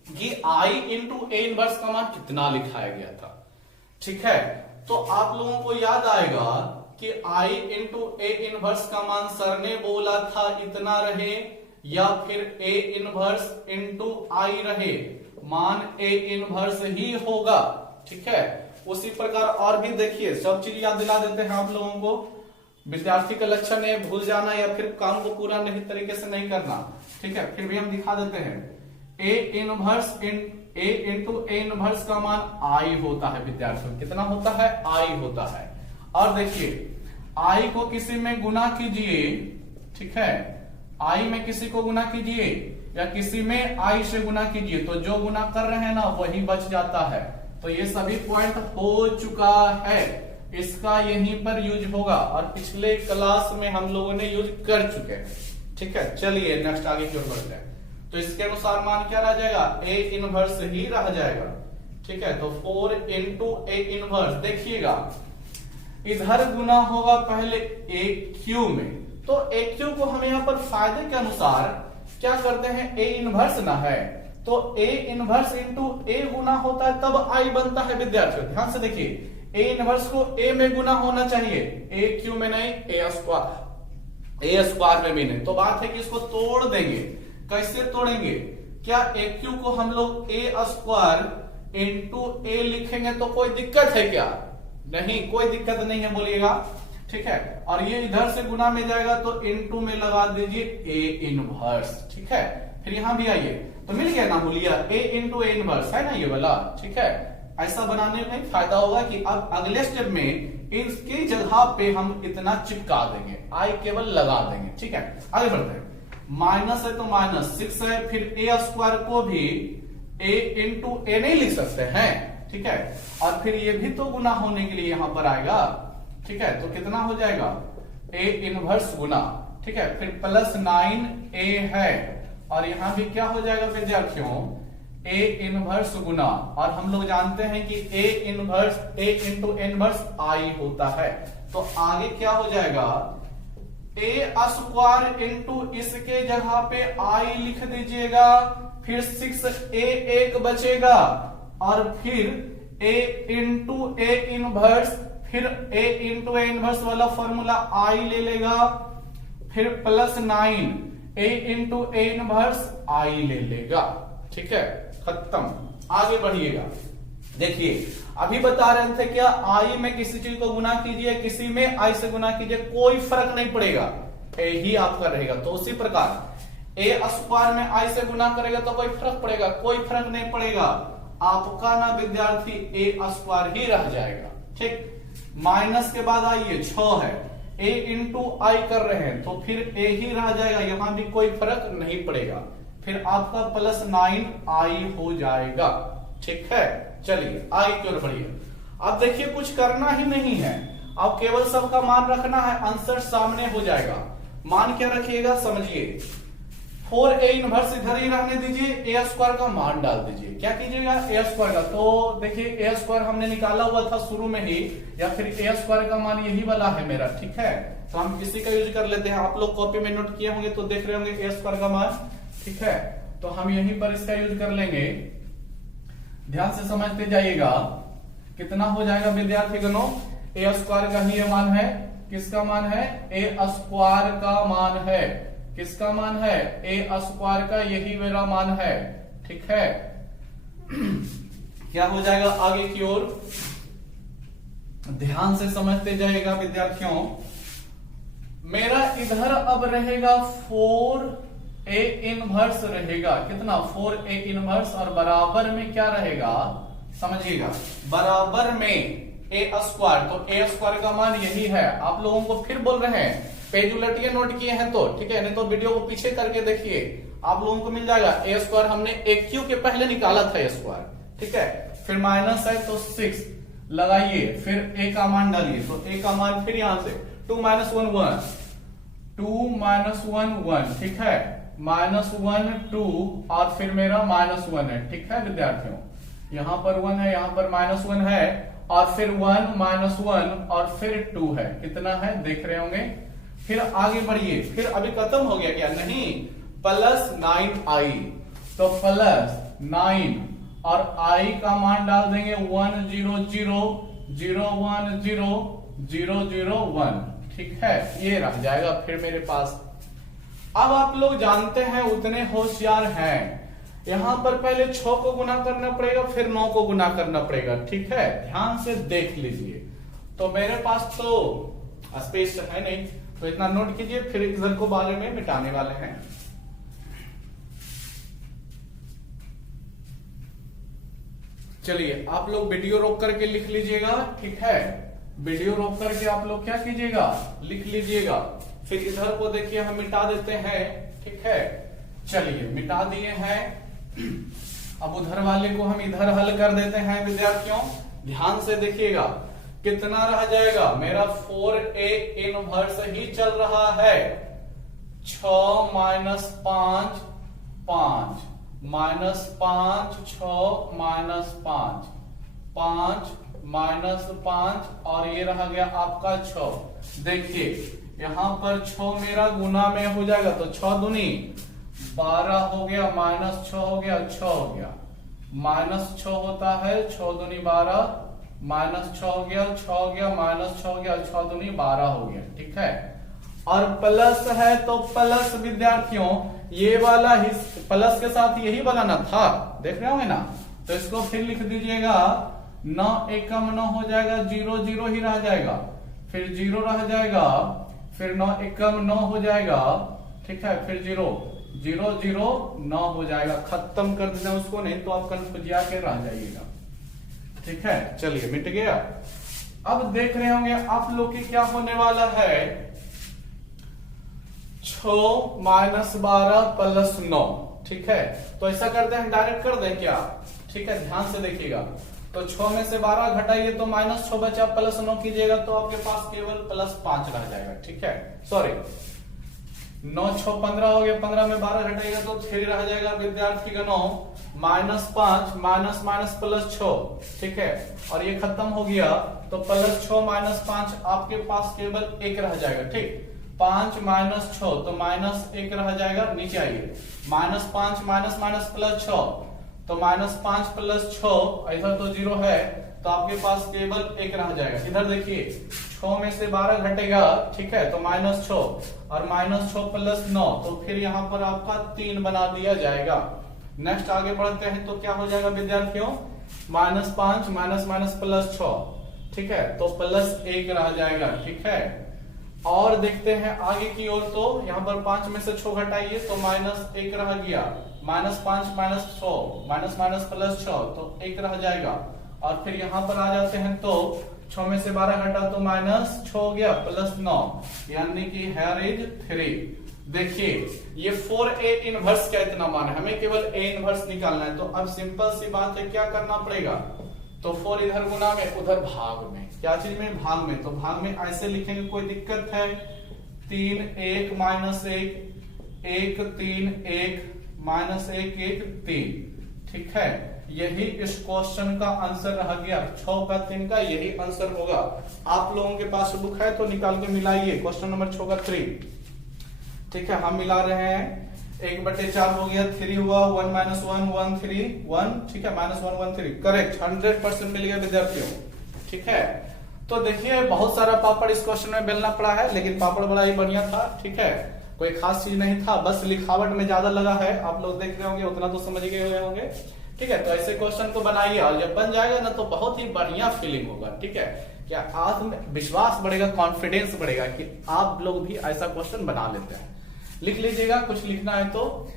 कि i इंटू ए इनवर्स का मान कितना लिखाया गया था, ठीक है। तो आप लोगों को याद आएगा कि i इंटू ए इनवर्स का मान सर ने बोला था इतना रहे, या फिर a इनवर्स इंटू आई रहे, मान a इनवर्स ही होगा, ठीक है। उसी प्रकार और भी देखिए, सब चीज याद दिला देते हैं आप लोगों को। विद्यार्थी का लक्षण है भूल जाना या फिर काम को पूरा नहीं तरीके से नहीं करना, ठीक है। फिर भी हम दिखा देते हैं, a inverse a into A inverse का मान i होता है विद्यार्थियों, कितना होता है, i होता है। और देखिए i को किसी में गुना कीजिए, ठीक है, i में किसी को गुना कीजिए या किसी में i से गुना कीजिए, तो जो गुना कर रहे हैं ना वही बच जाता है। तो ये सभी पॉइंट हो चुका है, इसका यहीं पर यूज होगा और पिछले क्लास में हम लोगों ने यूज कर चुके हैं, ठीक है। चलिए नेक्स्ट आगे की ओर बढ़ते हैं। तो इसके अनुसार मान क्या रह जाएगा, a इनवर्स ही रह जाएगा, ठीक है। तो 4 इंटू ए इनवर्स, देखिएगा इधर गुना होगा पहले a क्यू में, तो a क्यू को हम यहाँ पर फायदे के अनुसार क्या करते हैं, a इनवर्स ना है तो a इनवर्स इंटू a गुना होता है तब i बनता है विद्यार्थियों। ध्यान से देखिए, a इनवर्स को a में गुना होना चाहिए, a क्यू में नहीं, a स्क्वायर में भी नहीं। तो बात है कि इसको तोड़ देंगे, कैसे तोड़ेंगे, क्या a क्यू को हम लोग a स्क्वायर इंटू a लिखेंगे तो कोई दिक्कत है क्या, नहीं कोई दिक्कत नहीं है बोलिएगा, ठीक है। और ये इधर से गुना में जाएगा तो इंटू में लगा दीजिए a इनवर्स, ठीक है। फिर यहां भी आइए तो मिल गया ना मूल्य a इंटू ए इनवर्स है ना ये वाला, ठीक है। ऐसा बनाने में फायदा होगा कि अब अगले स्टेप में इसकी जगह पे हम इतना चिपका देंगे, i केवल लगा देंगे, ठीक है। आगे बढ़ते हैं, माइनस है तो माइनस 6 है, फिर a स्क्वायर को भी a इंटू ए नहीं लिख सकते हैं, ठीक है। और फिर ये भी तो गुना होने के लिए यहां पर आएगा, ठीक है। तो कितना हो जाएगा, a इनवर्स गुना, ठीक है, फिर प्लस 9a है, और यहां भी क्या हो जाएगा विद्यार्थियों, a इनवर्स गुना, और हम लोग जानते हैं कि a inverse a into inverse i होता है। तो आगे क्या हो जाएगा, a स्क्वायर इंटू इसके जगह पे i लिख दीजिएगा, फिर 6a एक बचेगा, और फिर a इंटू ए इनवर्स, फिर a इंटू ए इनवर्स वाला फॉर्मूला i ले लेगा, फिर plus 9 a into A inverse i ले लेगा, ठीक है, खत्म। आगे बढ़िएगा, देखिए अभी बता रहे थे क्या, i में किसी चीज को गुना कीजिए, किसी में i से गुना कीजिए, कोई फर्क नहीं पड़ेगा, a ही आपका रहेगा। तो उसी प्रकार a स्क्वायर में i से गुना करेगा तो कोई फर्क पड़ेगा, कोई फर्क नहीं पड़ेगा, आपका ना विद्यार्थी a स्क्वायर ही रह जाएगा, ठीक। माइनस के बाद आइए 6 है, a इंटू आई कर रहे हैं तो फिर a ही रह जाएगा, यहां भी कोई फर्क नहीं पड़ेगा, फिर आपका प्लस 9i हो जाएगा, ठीक है। चलिए आगे की ओर बढ़िए। अब देखिए कुछ करना ही नहीं है, अब केवल सबका मान रखना है, आंसर सामने हो जाएगा। मान क्या रखिएगा समझिए, 4a इनवर्स इधर ही रहने दीजिए, a स्क्वायर का मान डाल दीजिए, क्या कीजिएगा a स्क्वायर का, तो देखिए a स्क्वायर हमने निकाला हुआ था शुरू में ही, या फिर a स्क्वायर का मान यही वाला है मेरा, ठीक है। तो हम इसी का यूज कर लेते हैं, आप लोग कॉपी में नोट किए होंगे तो देख रहे होंगे a स्क्वायर का मान, ठीक है। तो हम यहीं पर इसका यूज कर लेंगे, ध्यान से समझते जाइएगा। कितना हो जाएगा विद्यार्थी गणों, a स्क्वायर का ही मान है, किसका मान है, a स्क्वायर का मान है, किसका मान है, a स्क्वायर का यही मेरा मान है, ठीक है। क्या हो जाएगा आगे की ओर, ध्यान से समझते जाइएगा विद्यार्थियों। मेरा इधर अब रहेगा 4a इनवर्स रहेगा, कितना 4a इनवर्स, और बराबर में क्या रहेगा समझिएगा, बराबर में a स्क्वायर, तो a स्क्वायर का मान यही है। आप लोगों को फिर बोल रहे हैं, पेज उलटिए नोट किए हैं तो ठीक है, नहीं तो वीडियो को पीछे करके देखिए, आप लोगों को मिल जाएगा। a स्क्वायर हमने a क्यू के पहले निकाला था a स्क्वायर, ठीक है, फिर माइनस है तो 6, लगाइए, फिर a का मान डालिए, तो a का मान फिर यहां से 2 माइनस 1 1, 2 माइनस 1 1, ठीक है, माइनस 1 2 और फिर मेरा माइनस 1 है, ठीक है विद्यार्थियों, यहां पर 1 है, यहां पर माइनस 1 है, और फिर 1 माइनस 1 और फिर 2 है, कितना है देख रहे होंगे। फिर आगे बढ़िए, फिर अभी खत्म हो गया क्या, नहीं, प्लस 9i, तो प्लस 9 और i का मान डाल देंगे 1 0 0 0 1 0 0 0 1, ठीक है, ये रह जाएगा फिर मेरे पास। अब आप लोग जानते हैं, उतने होशियार हैं, यहां पर पहले 6 को गुना करना पड़ेगा, फिर 9 को गुना करना पड़ेगा, ठीक है, ध्यान से देख लीजिए। तो मेरे पास तो स्पेस है नहीं, तो इतना नोट कीजिए, फिर इधर को बारे में मिटाने वाले हैं। चलिए आप लोग वीडियो रोक करके लिख लीजिएगा, ठीक है, वीडियो रोक करके आप लोग क्या कीजिएगा, लिख लीजिएगा। फिर इधर को देखिए हम मिटा देते हैं, ठीक है, चलिए मिटा दिए हैं। अब उधर वाले को हम इधर हल कर देते हैं विद्यार्थियों, ध्यान से देखिएगा, कितना रह जाएगा मेरा 4a इनवर्स ही चल रहा है, 6 माइनस 5 5 माइनस 5 6 माइनस 5 5 माइनस 5 और ये रह गया आपका 6। देखिए यहां पर 6 मेरा गुना में हो जाएगा, तो 6 दूनी 12 हो गया, माइनस 6 हो गया, 6 हो गया, माइनस 6 होता है, 6 दूनी 12, माइनस 6 हो गया, 6 हो गया, माइनस 6 हो गया, 6 दूनी 12 हो गया, ठीक है। और प्लस है तो प्लस विद्यार्थियों ये वाला ही प्लस के साथ यही वाला ना था, देख रहे होंगे ना, तो इसको फिर लिख दीजिएगा, 9 एकम 9 हो जाएगा, 0 0 ही रह जाएगा, फिर 0 रह जाएगा, फिर 9 एकम 9 हो जाएगा, ठीक है, फिर 0 0 0 9 हो जाएगा, खत्म कर देना उसको, नहीं तो आप कन्फ्यूजिया के रह जाइएगा, ठीक है। चलिए मिट गया। अब देख रहे होंगे आप लोग की क्या होने वाला है, 6 माइनस 12 प्लस 9, ठीक है, तो ऐसा करते हैं डायरेक्ट कर दें क्या, ठीक है, ध्यान से देखिएगा, तो 6 में से 12 घटाइए तो माइनस 6 बचा, प्लस 9 कीजिएगा तो आपके पास केवल प्लस 5 रह जाएगा, ठीक है, सॉरी 9 6 15 हो गया, 15 में 12 घटाइएगा तो 3 रह जाएगा विद्यार्थी का 9 माइनस 5 माइनस माइनस प्लस 6, ठीक है, और ये खत्म हो गया, तो प्लस 6 माइनस 5 आपके पास केवल 1 रह जाएगा, ठीक, 5 माइनस 6 तो माइनस 1 रह जाएगा, नीचे आइए, माइनस 5 माइनस माइनस प्लस 6 तो माइनस 5 प्लस 6, इधर तो 0 है, तो आपके पास केवल 1 रह जाएगा। इधर देखिए 6 में से 12 घटेगा, ठीक है, तो माइनस 6 और माइनस 6 प्लस 9, तो फिर यहाँ पर आपका 3 बना दिया जाएगा। नेक्स्ट आगे बढ़ते हैं तो क्या हो जाएगा विद्यार्थियों, माइनस 5 माइनस माइनस प्लस 6, ठीक है, तो प्लस 1 रह जाएगा, ठीक है। और देखते हैं आगे की ओर, तो यहाँ पर 5 में से 6 घटाइए तो माइनस 1 रह गया, minus 5 minus 6 minus minus plus 6 तो 1 रह जाएगा, और फिर यहाँ पर आ जाते हैं तो 6 में से 12 घटा तो माइनस 6 हो गया प्लस 9, यानी कि हेयर इज 3। देखिए ये 4a इनवर्स का इतना मान है, हमें केवल a इनवर्स निकालना है, तो अब सिंपल सी बात है, क्या करना पड़ेगा, तो 4 इधर गुना में, उधर भाग में, क्या चीज में, भाग में, तो भाग में ऐसे लिखेंगे, कोई दिक्कत है, 3 1 माइनस 1 1 3 1 माइनस 1 1 3, ठीक है, यही इस क्वेश्चन का आंसर रह गया, 6 का 3 का यही आंसर होगा। आप लोगों के पास बुक है तो निकाल के मिलाइए, क्वेश्चन नंबर 6 का 3, ठीक है, हम मिला रहे हैं, 1/4 हो गया, 3 हुआ, 1 माइनस 1 1 3 1, ठीक है, माइनस 1 1 3, करेक्ट, 100% मिल गया विद्यार्थियों, ठीक है। तो देखिए बहुत सारा पापड़ इस क्वेश्चन में बेलना पड़ा है, लेकिन पापड़ बड़ा ही बढ़िया था, ठीक है, कोई खास चीज नहीं था, बस लिखावट में ज्यादा लगा है, आप लोग देख रहे होंगे, उतना तो समझ गए होंगे, ठीक है। तो ऐसे क्वेश्चन को बनाइए, और जब बन जाएगा ना तो बहुत ही बढ़िया फीलिंग होगा, ठीक है, क्या आत्मविश्वास बढ़ेगा, कॉन्फिडेंस बढ़ेगा कि आप लोग भी ऐसा क्वेश्चन बना लेते हैं। लिख लीजिएगा, कुछ लिखना है तो।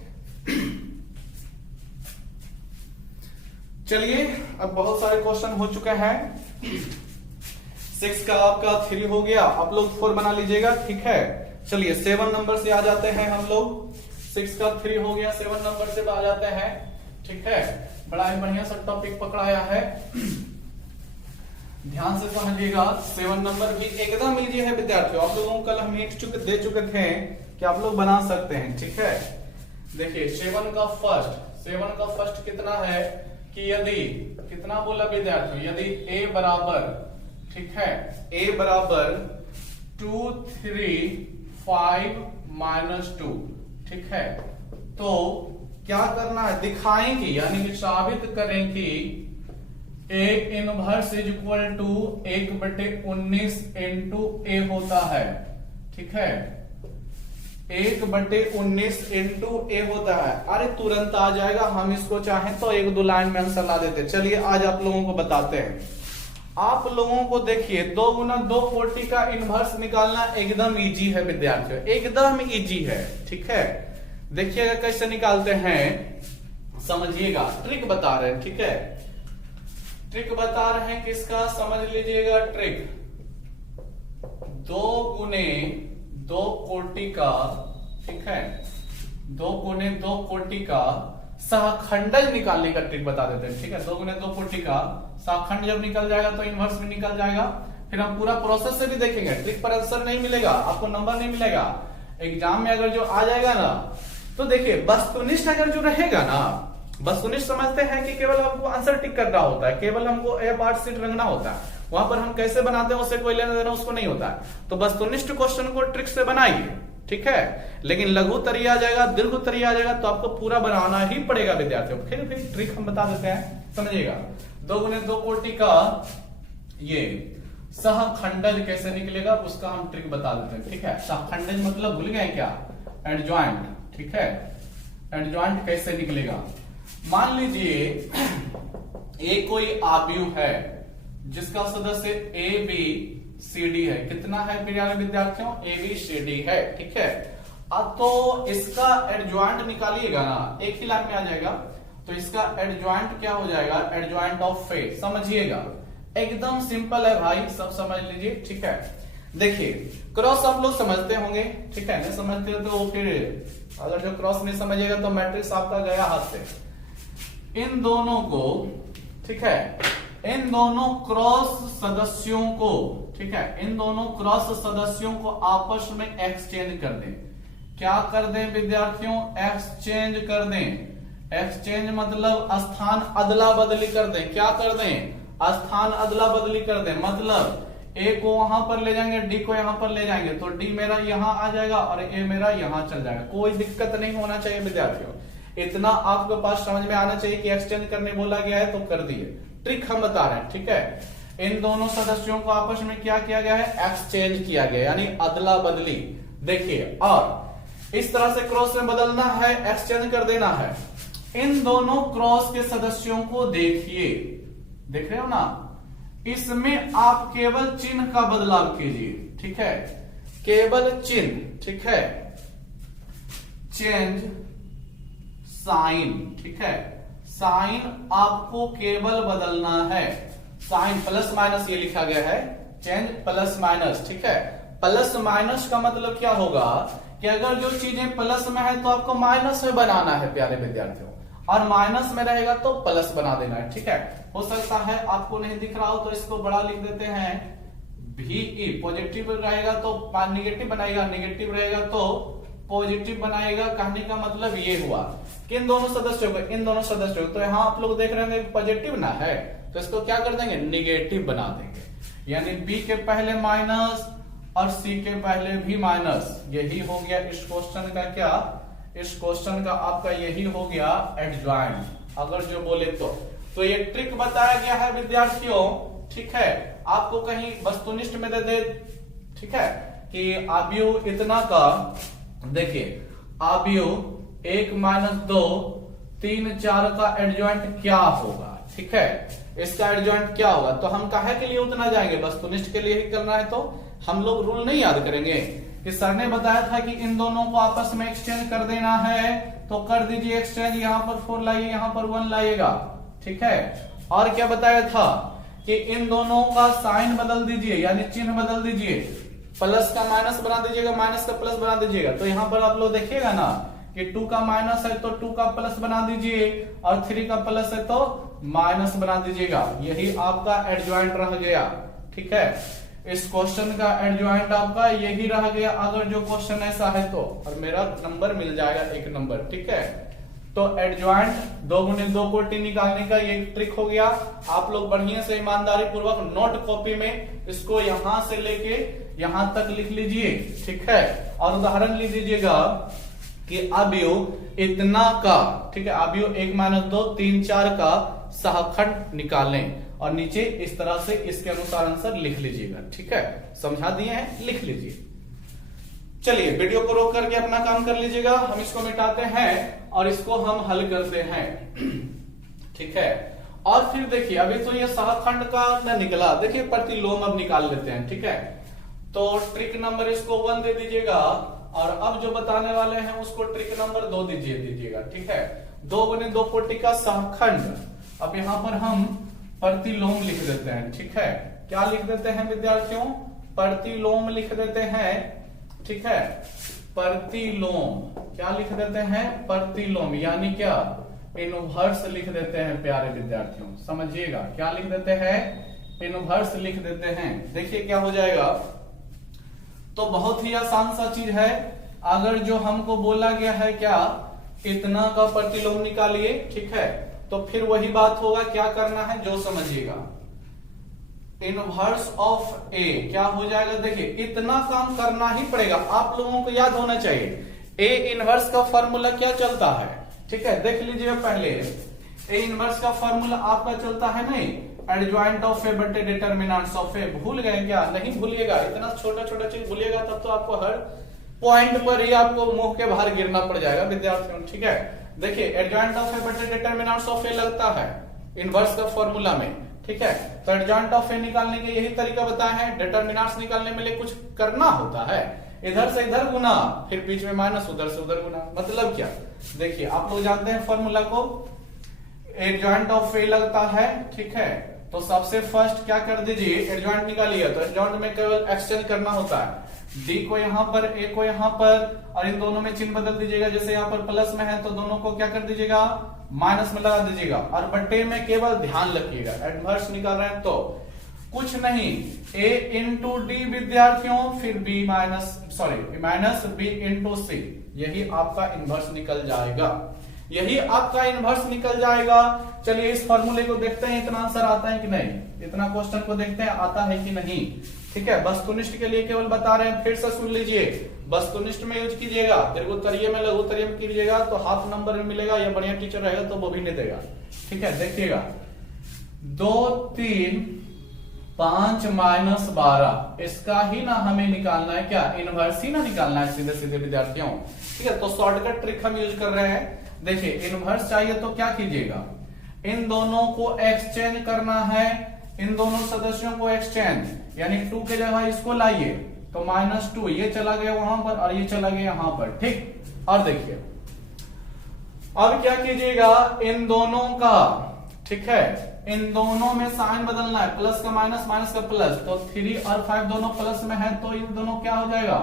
चलिए अब बहुत सारे क्वेश्चन हो चुके हैं, 6 का आपका 3 हो गया, आप लोग 4 बना लीजिएगा, ठीक है। चलिए 7 नंबर से आ जाते हैं हम लोग, 6 का 3 हो गया, 7 नंबर से आ जाते हैं, ठीक है, बड़ा ही बढ़िया सा टॉपिक पकड़ाया है। ध्यान से समझिएगा। 7 नंबर भी एकदम इजी है विद्यार्थियों। आप लोगों को कल हम हिंट दे चुके थे कि आप लोग बना सकते हैं, ठीक है। देखिए 7 का फर्स्ट कितना है कि यदि कितना बोला विद्यार्थियों, यदि a बराबर, ठीक है, a बराबर 2 3 5 -2, ठीक है, तो क्या करना है, दिखाएंगे यानी कि साबित करें कि a inverse is equal to 1/19 into a होता है, ठीक है, 1/19 इंटू ए होता है। अरे तुरंत आ जाएगा, हम इसको चाहें तो 1-2 लाइन में आंसर ला देते। चलिए आज आप लोगों को बताते हैं। आप लोगों को देखिए 2 × 2 कोटि का इनवर्स निकालना एकदम इजी है विद्यार्थियों, एकदम इजी है, ठीक है। देखिएगा कैसे निकालते हैं, समझिएगा। ट्रिक बता रहे हैं, ठीक है, ट्रिक बता रहे हैं किसका, समझ लीजिएगा ट्रिक। 2 × 2 कोटि का, ठीक है, 2 × 2 कोटि का सहखंडज निकालने का ट्रिक बता देते हैं, ठीक है। 2 × 2 कोटि का सहखंड जब निकल जाएगा तो इनवर्स भी निकल जाएगा। फिर हम पूरा प्रोसेस से भी देखेंगे। ट्रिक पर आंसर नहीं मिलेगा, आपको नंबर नहीं मिलेगा। एग्जाम में अगर जो आ जाएगा ना, तो देखिए वस्तुनिष्ठ अगर जो रहेगा ना, वस्तुनिष्ठ समझते हैं कि केवल हमको आंसर टिक करना होता है, केवल हमको ए बार सीट रंगना होता है। वहां पर हम कैसे बनाते हैं उससे कोई लेना देना उसको नहीं होता है। तो वस्तुनिष्ठ क्वेश्चन को ट्रिक से बनाइए, ठीक है। लेकिन लघु तरी आ जाएगा, दीर्घ तरी आ जाएगा तो आपको पूरा बनाना ही पड़ेगा विद्यार्थियों। फिर ट्रिक हम बता देते हैं, समझिएगा। 2 × 2 कोटि का ये सहखंडज कैसे निकलेगा उसका हम ट्रिक बता देते हैं, ठीक है। सहखंडज मतलब भूल गए क्या, एडजॉइंट, ठीक है। एडजॉइंट कैसे निकलेगा, मान लीजिए ए कोई आव्यूह है जिसका सदस्य ए बी सी डी है। कितना है प्यारे विद्यार्थियों, ए बी सी डी है, ठीक है। अब तो इसका एडजॉइंट निकालिएगा ना, एक ही लाइन में आ जाएगा। तो इसका एडजॉइंट क्या हो जाएगा, एडजॉइंट ऑफ ए, समझिएगा। एकदम सिंपल है भाई, सब समझ लीजिए, ठीक है। देखिए क्रॉस आप लोग समझते होंगे, ठीक है, नहीं समझते हो तो फिर अगर जो क्रॉस नहीं समझिएगा तो मैट्रिक्स आपका गया हाथ से। इन दोनों को, ठीक है, इन दोनों क्रॉस सदस्यों को, ठीक है, इन दोनों क्रॉस सदस्यों को आपस में एक्सचेंज कर दें। क्या कर दें विद्यार्थियों, एक्सचेंज कर दें। एक्सचेंज मतलब स्थान अदला बदली कर दें। क्या कर दें, स्थान अदला बदली कर दें। मतलब ए को वहां पर ले जाएंगे, डी को यहां पर ले जाएंगे, तो डी मेरा यहां आ जाएगा और ए मेरा यहां चल जाएगा। कोई दिक्कत नहीं होना चाहिए विद्यार्थियों, इतना आपके पास समझ में आना चाहिए कि एक्सचेंज करने बोला गया है तो कर दिए। ट्रिक हम बता रहे हैं, ठीक है। इन दोनों सदस्यों को आपस में क्या किया गया है, एक्सचेंज किया गया, यानी अदला बदली। देखिए, और इस तरह से क्रॉस में बदलना है, एक्सचेंज कर देना है। इन दोनों क्रॉस के सदस्यों को देखिए, देख रहे हो ना, इसमें आप केवल चिन्ह का बदलाव कीजिए, ठीक है, केवल चिन्ह, ठीक है, चेंज साइन, ठीक है, साइन आपको केवल बदलना है। साइन प्लस माइनस ये लिखा गया है, चेंज प्लस माइनस, ठीक है। प्लस माइनस का मतलब क्या होगा कि अगर जो चीजें प्लस में है तो आपको माइनस में बनाना है प्यारे विद्यार्थियों, और माइनस में रहेगा तो प्लस बना देना है, ठीक है। हो सकता है आपको नहीं दिख रहा हो तो इसको बड़ा लिख देते हैं, VE पॉजिटिव रहेगा तो निगेटिव बनाएगा, निगेटिव रहेगा तो पॉजिटिव बनाएगा। कहने का मतलब ये हुआ कि इन दोनों सदस्यों को, इन दोनों सदस्यों को, तो यहाँ आप लोग देख रहे होंगे पॉजिटिव ना है तो इसको क्या कर देंगे, निगेटिव बना देंगे। यानी B के पहले माइनस और C के पहले भी माइनस। यही हो गया इस क्वेश्चन का, क्या, इस क्वेश्चन का आपका यही हो गया एडजॉइंट, अगर जो बोले तो ये ट्रिक बताया गया है विद्यार्थियों, ठीक है। आपको कहीं वस्तुनिष्ठ में दे, ठीक है, कि आव्यूह इतना का, देखिए आव्यूह 1 - 2 3 4 का एडजॉइंट क्या होगा, ठीक है, इसका एडजॉइंट क्या होगा। तो हम काहे के लिए उतना जाएंगे, वस्तुनिष्ठ के लिए ही करना है तो हम लोग रूल नहीं याद करेंगे कि सर ने बताया था कि इन दोनों को आपस में एक्सचेंज कर देना है, तो कर दीजिए एक्सचेंज। यहां पर 4 लाइए, यहां पर 1 लाइएगा, ठीक है। और क्या बताया था कि इन दोनों का साइन बदल दीजिए, यानी चिन्ह बदल दीजिए, प्लस का माइनस बना दीजिएगा, माइनस का प्लस बना दीजिएगा। तो यहां पर आप लोग देखिएगा ना, कि 2 का माइनस है तो 2 का प्लस बना दीजिए और 3 का प्लस है तो माइनस बना दीजिएगा। यही आपका एडजॉइंट रह गया। ठीक है, इस क्वेश्चन का एडजॉइंट आपका यही रह गया अगर जो क्वेश्चन ऐसा है तो, और मेरा नंबर मिल जाएगा 1 नंबर। ठीक है, तो एडजॉइंट 2 गुने 2 कोटि निकालने का ये ट्रिक हो गया। आप लोग बढ़िया से ईमानदारी पूर्वक नोट कॉपी में इसको यहां से लेके यहां तक लिख लीजिए। ठीक है, और उदाहरण लिख दीजिएगा कि अवयव इतना का, ठीक है, अवयव 1 - 2 3 4 का सहखंड निकालें और नीचे इस तरह से इसके अनुसार आंसर लिख लीजिएगा। ठीक है, समझा दिए हैं, लिख लीजिए। चलिए वीडियो को रोक करके अपना काम कर लीजिएगा। हम इसको मिटाते हैं और इसको हम हल करते हैं। ठीक है, और फिर देखिए अभी तो ये सहखंड का न निकला, देखिए प्रतिलोम अब निकाल लेते हैं। ठीक है, तो ट्रिक नंबर इसको 1 दे दीजिएगा और अब जो बताने वाले हैं उसको ट्रिक नंबर 2 दीजिएगा। ठीक है, 2 गुने 2 कोटि का सहखंड। अब यहां पर हम प्रतिलोम लिख देते हैं। ठीक है, क्या लिख देते हैं विद्यार्थियों? प्रतिलोम लिख देते हैं। ठीक है, प्रतिलोम क्या लिख देते हैं? प्रतिलोम यानी क्या? इनवर्स लिख देते हैं प्यारे विद्यार्थियों, समझिएगा। क्या लिख देते हैं? इनवर्स लिख देते हैं। देखिए क्या हो जाएगा, तो बहुत ही आसान सा चीज है। अगर जो हमको बोला गया है क्या, इतना का प्रतिलोम निकालिए, ठीक है, तो फिर वही बात होगा, क्या करना है जो समझिएगा। इनवर्स ऑफ ए क्या हो जाएगा? देखिए इतना काम करना ही पड़ेगा, आप लोगों को याद होना चाहिए। ए इनवर्स का फॉर्मूला क्या चलता है? ठीक है, देख लीजिए पहले। ए इनवर्स का फॉर्मूला आपका चलता है नहीं, एडजॉइंट ऑफ ए बटे डिटरमिनेंट्स ऑफ ए। भूल गए क्या? नहीं भूलिएगा, इतना छोटा छोटा चीज भूलिएगा तब तो आपको हर पॉइंट पर ही आपको मुंह के बाहर गिरना पड़ जाएगा विद्यार्थियों। ठीक है, देखिए एडजॉइंट ऑफ ए बटे डिटरमिनेंट्स ऑफ ए लगता है इनवर्स का फॉर्मूला में। ठीक है, तो एडजॉइंट ऑफ ए निकालने के यही तरीका बताया है। डिटरमिनेंट्स निकालने में लिए कुछ करना होता है, इधर से इधर गुना, फिर बीच में माइनस, उधर से उधर गुना। मतलब क्या? देखिए आप लोग जानते हैं फॉर्मूला को, एडजॉइंट ऑफ ए लगता है। ठीक है, तो सबसे फर्स्ट क्या कर दीजिए, एडजॉइंट निकालिए। तो एडजॉइंट में केवल एक्सचेंज करना होता है, डी को यहां पर, ए को यहां पर, और इन दोनों में चिन्ह बदल दीजिएगा। जैसे यहां पर प्लस में है तो दोनों को क्या कर दीजिएगा, माइनस में लगा दीजिएगा। और बट्टे में केवल ध्यान रखिएगा, एडवर्स निकाल रहे हैं तो कुछ नहीं, a इंटू डी विद्यार्थियों, फिर b माइनस b इंटू सी, यही आपका इनवर्स निकल जाएगा। यही आपका इनवर्स निकल जाएगा। चलिए इस फॉर्मूले को देखते हैं, इतना आंसर आता है कि नहीं, इतना क्वेश्चन को देखते हैं आता है कि नहीं। ठीक है, वस्तुनिष्ठ के लिए केवल बता रहे हैं, फिर से सुन लीजिए। वस्तुनिष्ठ में यूज कीजिएगा, दीर्घोत्तरीय में लघुत्तरीय में कीजिएगा तो हाफ नंबर में मिलेगा, या बढ़िया टीचर रहेगा तो वो भी नहीं देगा। ठीक है, देखिएगा 2 3 5 माइनस 12, इसका ही ना हमें निकालना है, क्या इनवर्स ही ना निकालना है सीधे सीधे विद्यार्थियों। ठीक है, तो शॉर्टकट ट्रिक हम यूज कर रहे हैं। देखिए इनवर्स चाहिए तो क्या कीजिएगा, इन दोनों को एक्सचेंज करना है, इन दोनों सदस्यों को एक्सचेंज, यानी 2 के जगह इसको लाइए तो -2, ये चला गया वहां पर और ये चला गया यहां पर। ठीक, और देखिए अब क्या कीजिएगा, इन दोनों का, ठीक है, इन दोनों में साइन बदलना है, प्लस का माइनस, माइनस का प्लस, तो 3 और 5 दोनों प्लस में है तो इन दोनों क्या हो जाएगा,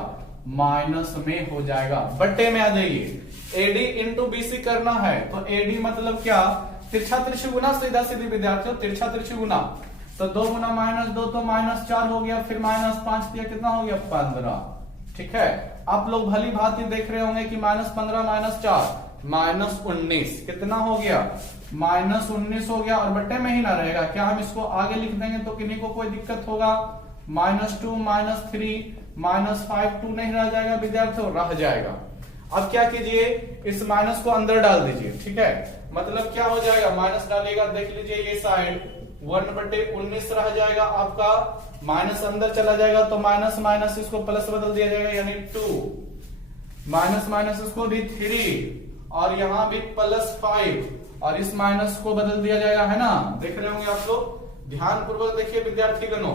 माइनस में हो जाएगा। बट्टे में आ जाइए, एडी इंटू बीसी करना है तो एडी मतलब क्या, तिरछा तिरछी गुना, सीधा सीधी विद्यार्थियों, तिरछा तिरछी गुना, तो 2 गुना -2 तो -4 हो गया, फिर -5 दिया, कितना हो गया 15। ठीक है, आप लोग भली भांति देख रहे होंगे कि -15 -4 -19 कितना हो गया, -19 हो गया, और बट्टे में ही ना रहेगा। क्या हम इसको आगे लिख देंगे तो किन्हीं को कोई दिक्कत होगा? -2 -3 -5 2 नहीं रह जाएगा विद्यार्थियों, रह जाएगा। अब क्या कीजिए, इस माइनस को अंदर डाल दीजिए। ठीक है, मतलब क्या हो जाएगा, माइनस डालिएगा, देख लीजिए ये साइड 1/19 रह जाएगा आपका, माइनस अंदर चला जाएगा तो माइनस माइनस इसको प्लस बदल दिया जाएगा, यानी 2 माइनस माइनस इसको भी 3 और यहां भी +5 और इस माइनस को बदल दिया जाएगा, है ना। देख रहे होंगे आप लोग, ध्यान पूर्वक देखिए विद्यार्थी गणों,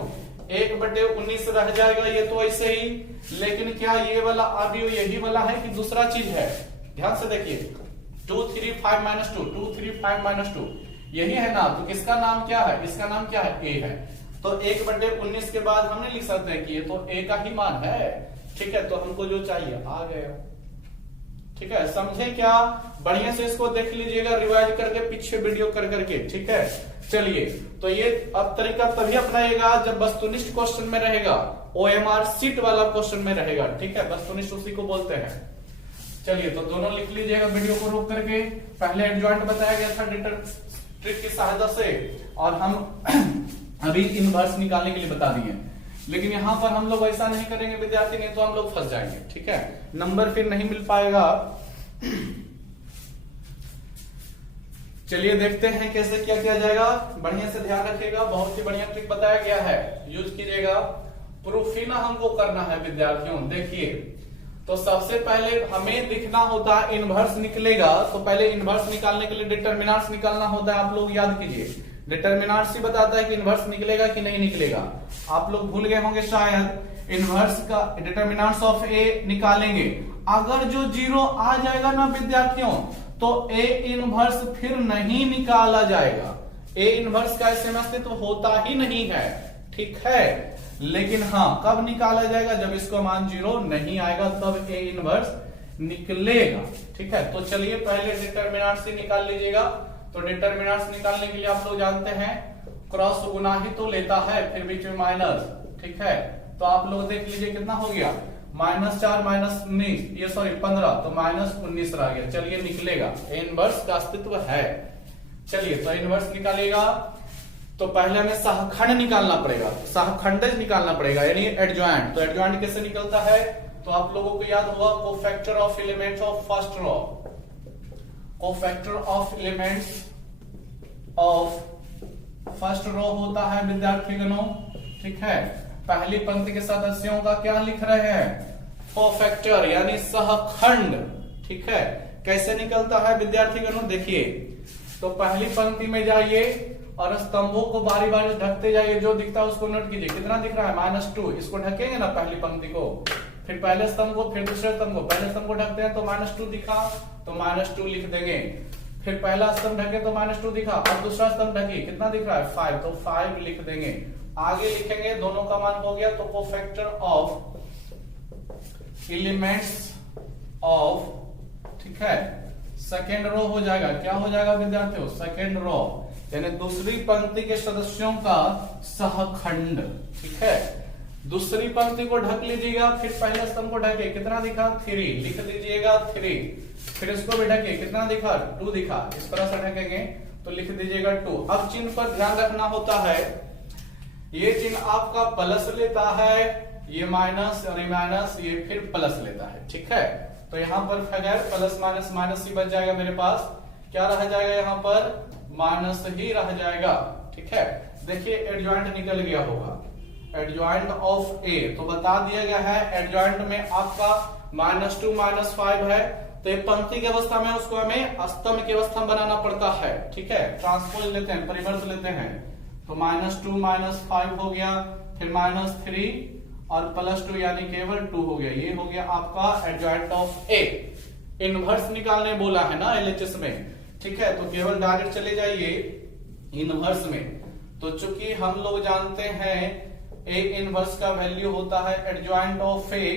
1/19 रह जाएगा ये तो ऐसे ही, लेकिन क्या ये वाला अवयव यही वाला है कि दूसरा चीज है? ध्यान से देखिए, 2 3 5 -2 2 3 5 -2 यही है ना, तो इसका नाम क्या है, इसका नाम क्या है, ए है। तो 1/19 के बाद हम नहीं लिख सकते कि ये तो ए का ही मान है। ठीक है, तो हमको जो चाहिए आ गया। ठीक है, समझे क्या? बढ़िया से इसको देख लीजिएगा रिवाइज करके, पीछे वीडियो कर करके, ठीक है। चलिए, तो ये अब तरीका तभी अपनाइएगा जब वस्तुनिष्ठ क्वेश्चन में रहेगा, OMR शीट वाला क्वेश्चन में रहेगा, ठीक है। वस्तुनिष्ठ उसी को बोलते हैं। चलिए, तो दोनों लिख लीजिएगा वीडियो को रोक करके। पहले एडजॉइंट बताया गया था ट्रिक की सहायता से, और हम अभी इनवर्स निकालने के लिए बता दिए। लेकिन यहां पर हम लोग ऐसा नहीं करेंगे विद्यार्थी, नहीं तो हम लोग फंस जाएंगे, ठीक है, नंबर फिर नहीं मिल पाएगा। चलिए देखते हैं कैसे क्या किया जाएगा, बढ़िया से ध्यान रखिएगा, बहुत ही बढ़िया ट्रिक बताया गया है, यूज कीजिएगा। प्रूफ ही ना हमको करना है विद्यार्थियों। देखिए, तो सबसे पहले हमें लिखना होता है इनवर्स निकलेगा, तो पहले इनवर्स निकालने के लिए डिटरमिनेंट्स निकालना होता है। आप लोग याद कीजिए, डिटरमिनेंट्स ही बताता है कि इनवर्स निकलेगा कि नहीं निकलेगा। आप लोग भूल गए होंगे शायद, इनवर्स का डिटरमिनेंट्स ऑफ ए निकालेंगे, अगर जो 0 आ जाएगा ना विद्यार्थियों, तो ए इनवर्स फिर नहीं निकाला जाएगा। ए इनवर्स का ऐसे में अस्तित्व होता ही नहीं है, ठीक है। लेकिन हाँ, कब निकाला जाएगा? जब इसको मान 0 नहीं आएगा तब ए इनवर्स निकलेगा, ठीक है। तो चलिए पहले डिटरमिनेंट्स ही निकाल लीजिएगा। तो डिटरमिनेंट्स निकालने के लिए आप लोग जानते हैं क्रॉस गुना ही तो लेता है, फिर बीच में माइनस, ठीक है। तो आप लोग देख लीजिए कितना हो गया, -4 -19, ये सॉरी 15, तो -19 रह गया। चलिए निकलेगा, इनवर्स का अस्तित्व है। चलिए, तो इनवर्स निकालेगा तो पहले हमें सहखंड निकालना पड़ेगा, सहखंडज निकालना पड़ेगा, यानी एडजॉइंट। तो एडजॉइंट कैसे निकलता है? तो आप लोगों को याद होगा cofactor of elements of first row, cofactor of elements of first row होता है विद्यार्थीगणों, ठीक है। पहली पंक्ति के सदस्यों का क्या लिख रहे हैं? कोफैक्टर यानी सहखंड, ठीक है। कैसे निकलता है विद्यार्थीगणों? देखिए, तो पहली पंक्ति में जाइए और स्तंभों को बारी बारी ढकते जाइए, जो दिखता है उसको नोट कीजिए। कितना दिख रहा है? -2। इसको ढकेंगे ना पहली पंक्ति को, फिर पहले स्तंभ को, फिर दूसरे स्तंभ को। पहले स्तंभ को ढकते हैं तो -2 दिखा, तो -2 लिख देंगे। फिर पहला स्तंभ ढके तो -2 दिखा, और दूसरा स्तंभ ढके, कितना दिख रहा है? 5, तो 5 लिख देंगे। आगे लिखेंगे, दोनों का मान हो गया, तो कोफैक्टर ऑफ एलिमेंट्स ऑफ, ठीक है, सेकेंड रो हो जाएगा। क्या हो जाएगा विद्यार्थियों? सेकेंड रो, यानी दूसरी पंक्ति के सदस्यों का सहखंड, ठीक है। दूसरी पंक्ति को ढक लीजिएगा, फिर पहले स्तंभ को ढके, कितना दिखा? 3, लिख दीजिएगा 3। फिर इसको भी ढके, कितना दिखा? 2 दिखा। इस तरह से ढकेंगे तो लिख दीजिएगा 2। अब चिन्ह पर ध्यान रखना होता है, ये चिन्ह आपका प्लस लेता है, ये माइनस और ये माइनस, ये फिर प्लस लेता है, ठीक है। तो यहाँ पर खैर प्लस माइनस माइनस ही बच जाएगा मेरे पास, क्या रह जाएगा यहाँ पर? माइनस ही रह जाएगा, ठीक है। देखिए एडजॉइंट निकल गया होगा, एडजॉइंट ऑफ ए, तो बता दिया गया है एडजॉइंट में आपका -2 -5 है, तो ये पंक्ति की अवस्था में उसको हमें स्तंभ की अवस्था में बनाना पड़ता है, ठीक है। ट्रांसपोज लेते हैं, परिवर्त लेते हैं, तो -2 -5 हो गया, फिर -3 और +2 यानी केवल 2 हो गया। ये हो गया आपका एडजॉइंट ऑफ ए। इनवर्स निकालने बोला है ना LHS में, ठीक है। तो केवल डायरेक्ट चले जाइए इनवर्स में। तो चूंकि हम लोग जानते हैं ए इनवर्स का वैल्यू होता है एडजॉइंट ऑफ ए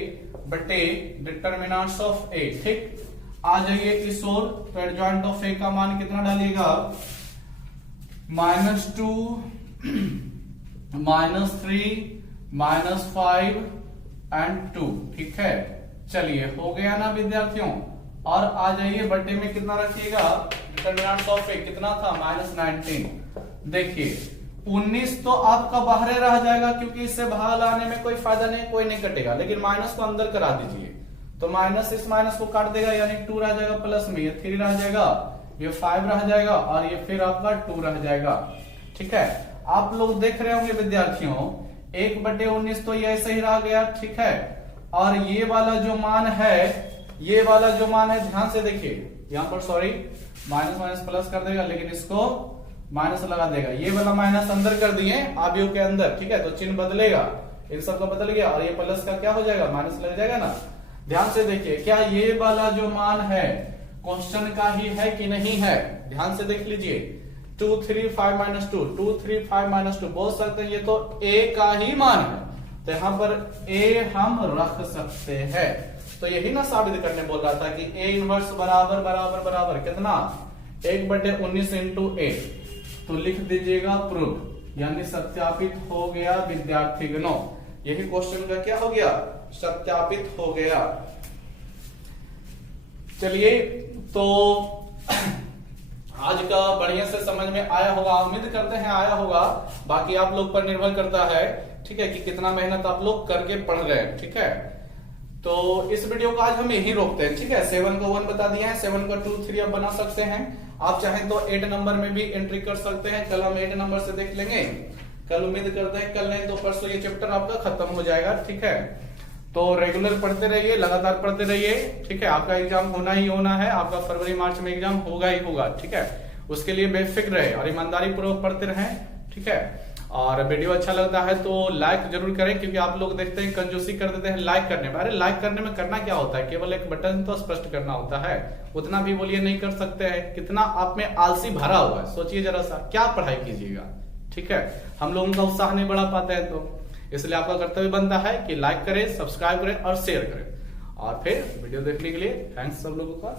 बटे डिटरमिनेंट्स ऑफ ए, ठीक। आ जाइए इस ओर, तो एडजॉइंट ऑफ ए का मान कितना डालिएगा? -2 -3 -5 एंड 2, ठीक है। चलिए हो गया ना विद्यार्थियों। और आ जाइए बटे में कितना रखिएगा? डिटरमिनेंट्स ऑफ ए कितना था? -19। देखिए 19 तो आपका बाहर रह जाएगा, क्योंकि इससे बाहर लाने में कोई फायदा नहीं, कोई नहीं कटेगा। लेकिन माइनस को अंदर करा दीजिए, तो माइनस इस माइनस को काट देगा, यानी 2 रह जाएगा, प्लस में ये 3 रह जाएगा, ये 5 रह जाएगा, और ये फिर आपका 2 रह जाएगा, ठीक है। आप लोग देख रहे होंगे विद्यार्थियों 1/19 तो ये ऐसे ही रह गया, ठीक है। और ये वाला जो मान है, ये वाला जो मान है, ध्यान से देखिए, यहां पर सॉरी माइनस माइनस प्लस कर देगा, लेकिन इसको माइनस लगा देगा। ये वाला माइनस अंदर कर दिए आव्यूह के अंदर, ठीक है, तो चिन्ह बदलेगा, इन सब का बदल गया, और ये प्लस का क्या हो जाएगा? माइनस लग जाएगा ना। ध्यान से देखिए, क्या ये वाला जो मान है क्वेश्चन का ही है कि नहीं है? ध्यान से देख लीजिए, 2 3 5 -2, 2 3 5 -2 बोल सकते हैं, ये तो ए का ही मान है, तो यहां पर ए हम रख सकते हैं। तो यही ना साबित करने बोल रहा था कि ए इनवर्स बराबर बराबर बराबर कितना 1/19 इंटू ए। तो लिख दीजिएगा प्रूफ, यानी सत्यापित हो गया विद्यार्थीगणों। यही क्वेश्चन का क्या हो गया, सत्यापित हो गया। चलिए तो आज का बढ़िया से समझ में आया होगा, उम्मीद करते हैं आया होगा। बाकी आप लोग पर निर्भर करता है, ठीक है, कि कितना मेहनत आप लोग करके पढ़ रहे हैं। ठीक है, तो इस वीडियो को आज हम यही रोकते हैं। ठीक है, 7 को 1 बता दिया है, 7 को 2 3 आप बना सकते हैं। आप चाहें तो 8 नंबर में भी एंट्री कर सकते हैं। कल हम 8 नंबर से देख लेंगे। कल उम्मीद करते हैं, कल नहीं तो परसों ये चैप्टर आपका खत्म हो जाएगा। ठीक है, तो रेगुलर पढ़ते रहिए, लगातार पढ़ते रहिए। ठीक है, आपका एग्जाम होना ही होना है, आपका फरवरी मार्च में एग्जाम होगा ही होगा। ठीक है, उसके लिए बेफिक्र रहे और ईमानदारी पूर्वक पढ़ते रहें। ठीक है, और वीडियो अच्छा लगता है तो लाइक जरूर करें, क्योंकि आप लोग देखते हैं कंजूसी कर देते हैं लाइक करने में। अरे लाइक करने में करना क्या होता है, केवल एक बटन तो स्पष्ट करना होता है, उतना भी बोलिए नहीं कर सकते हैं। कितना आप में आलसी भरा हुआ है, सोचिए जरा सा, क्या पढ़ाई कीजिएगा। ठीक है, हम लोगों का उत्साह नहीं बढ़ा पाते हैं, तो इसलिए आपका कर्तव्य बनता है कि लाइक करें, सब्सक्राइब करें और शेयर करें। और फिर वीडियो देखने के लिए थैंक्स सब लोगों का।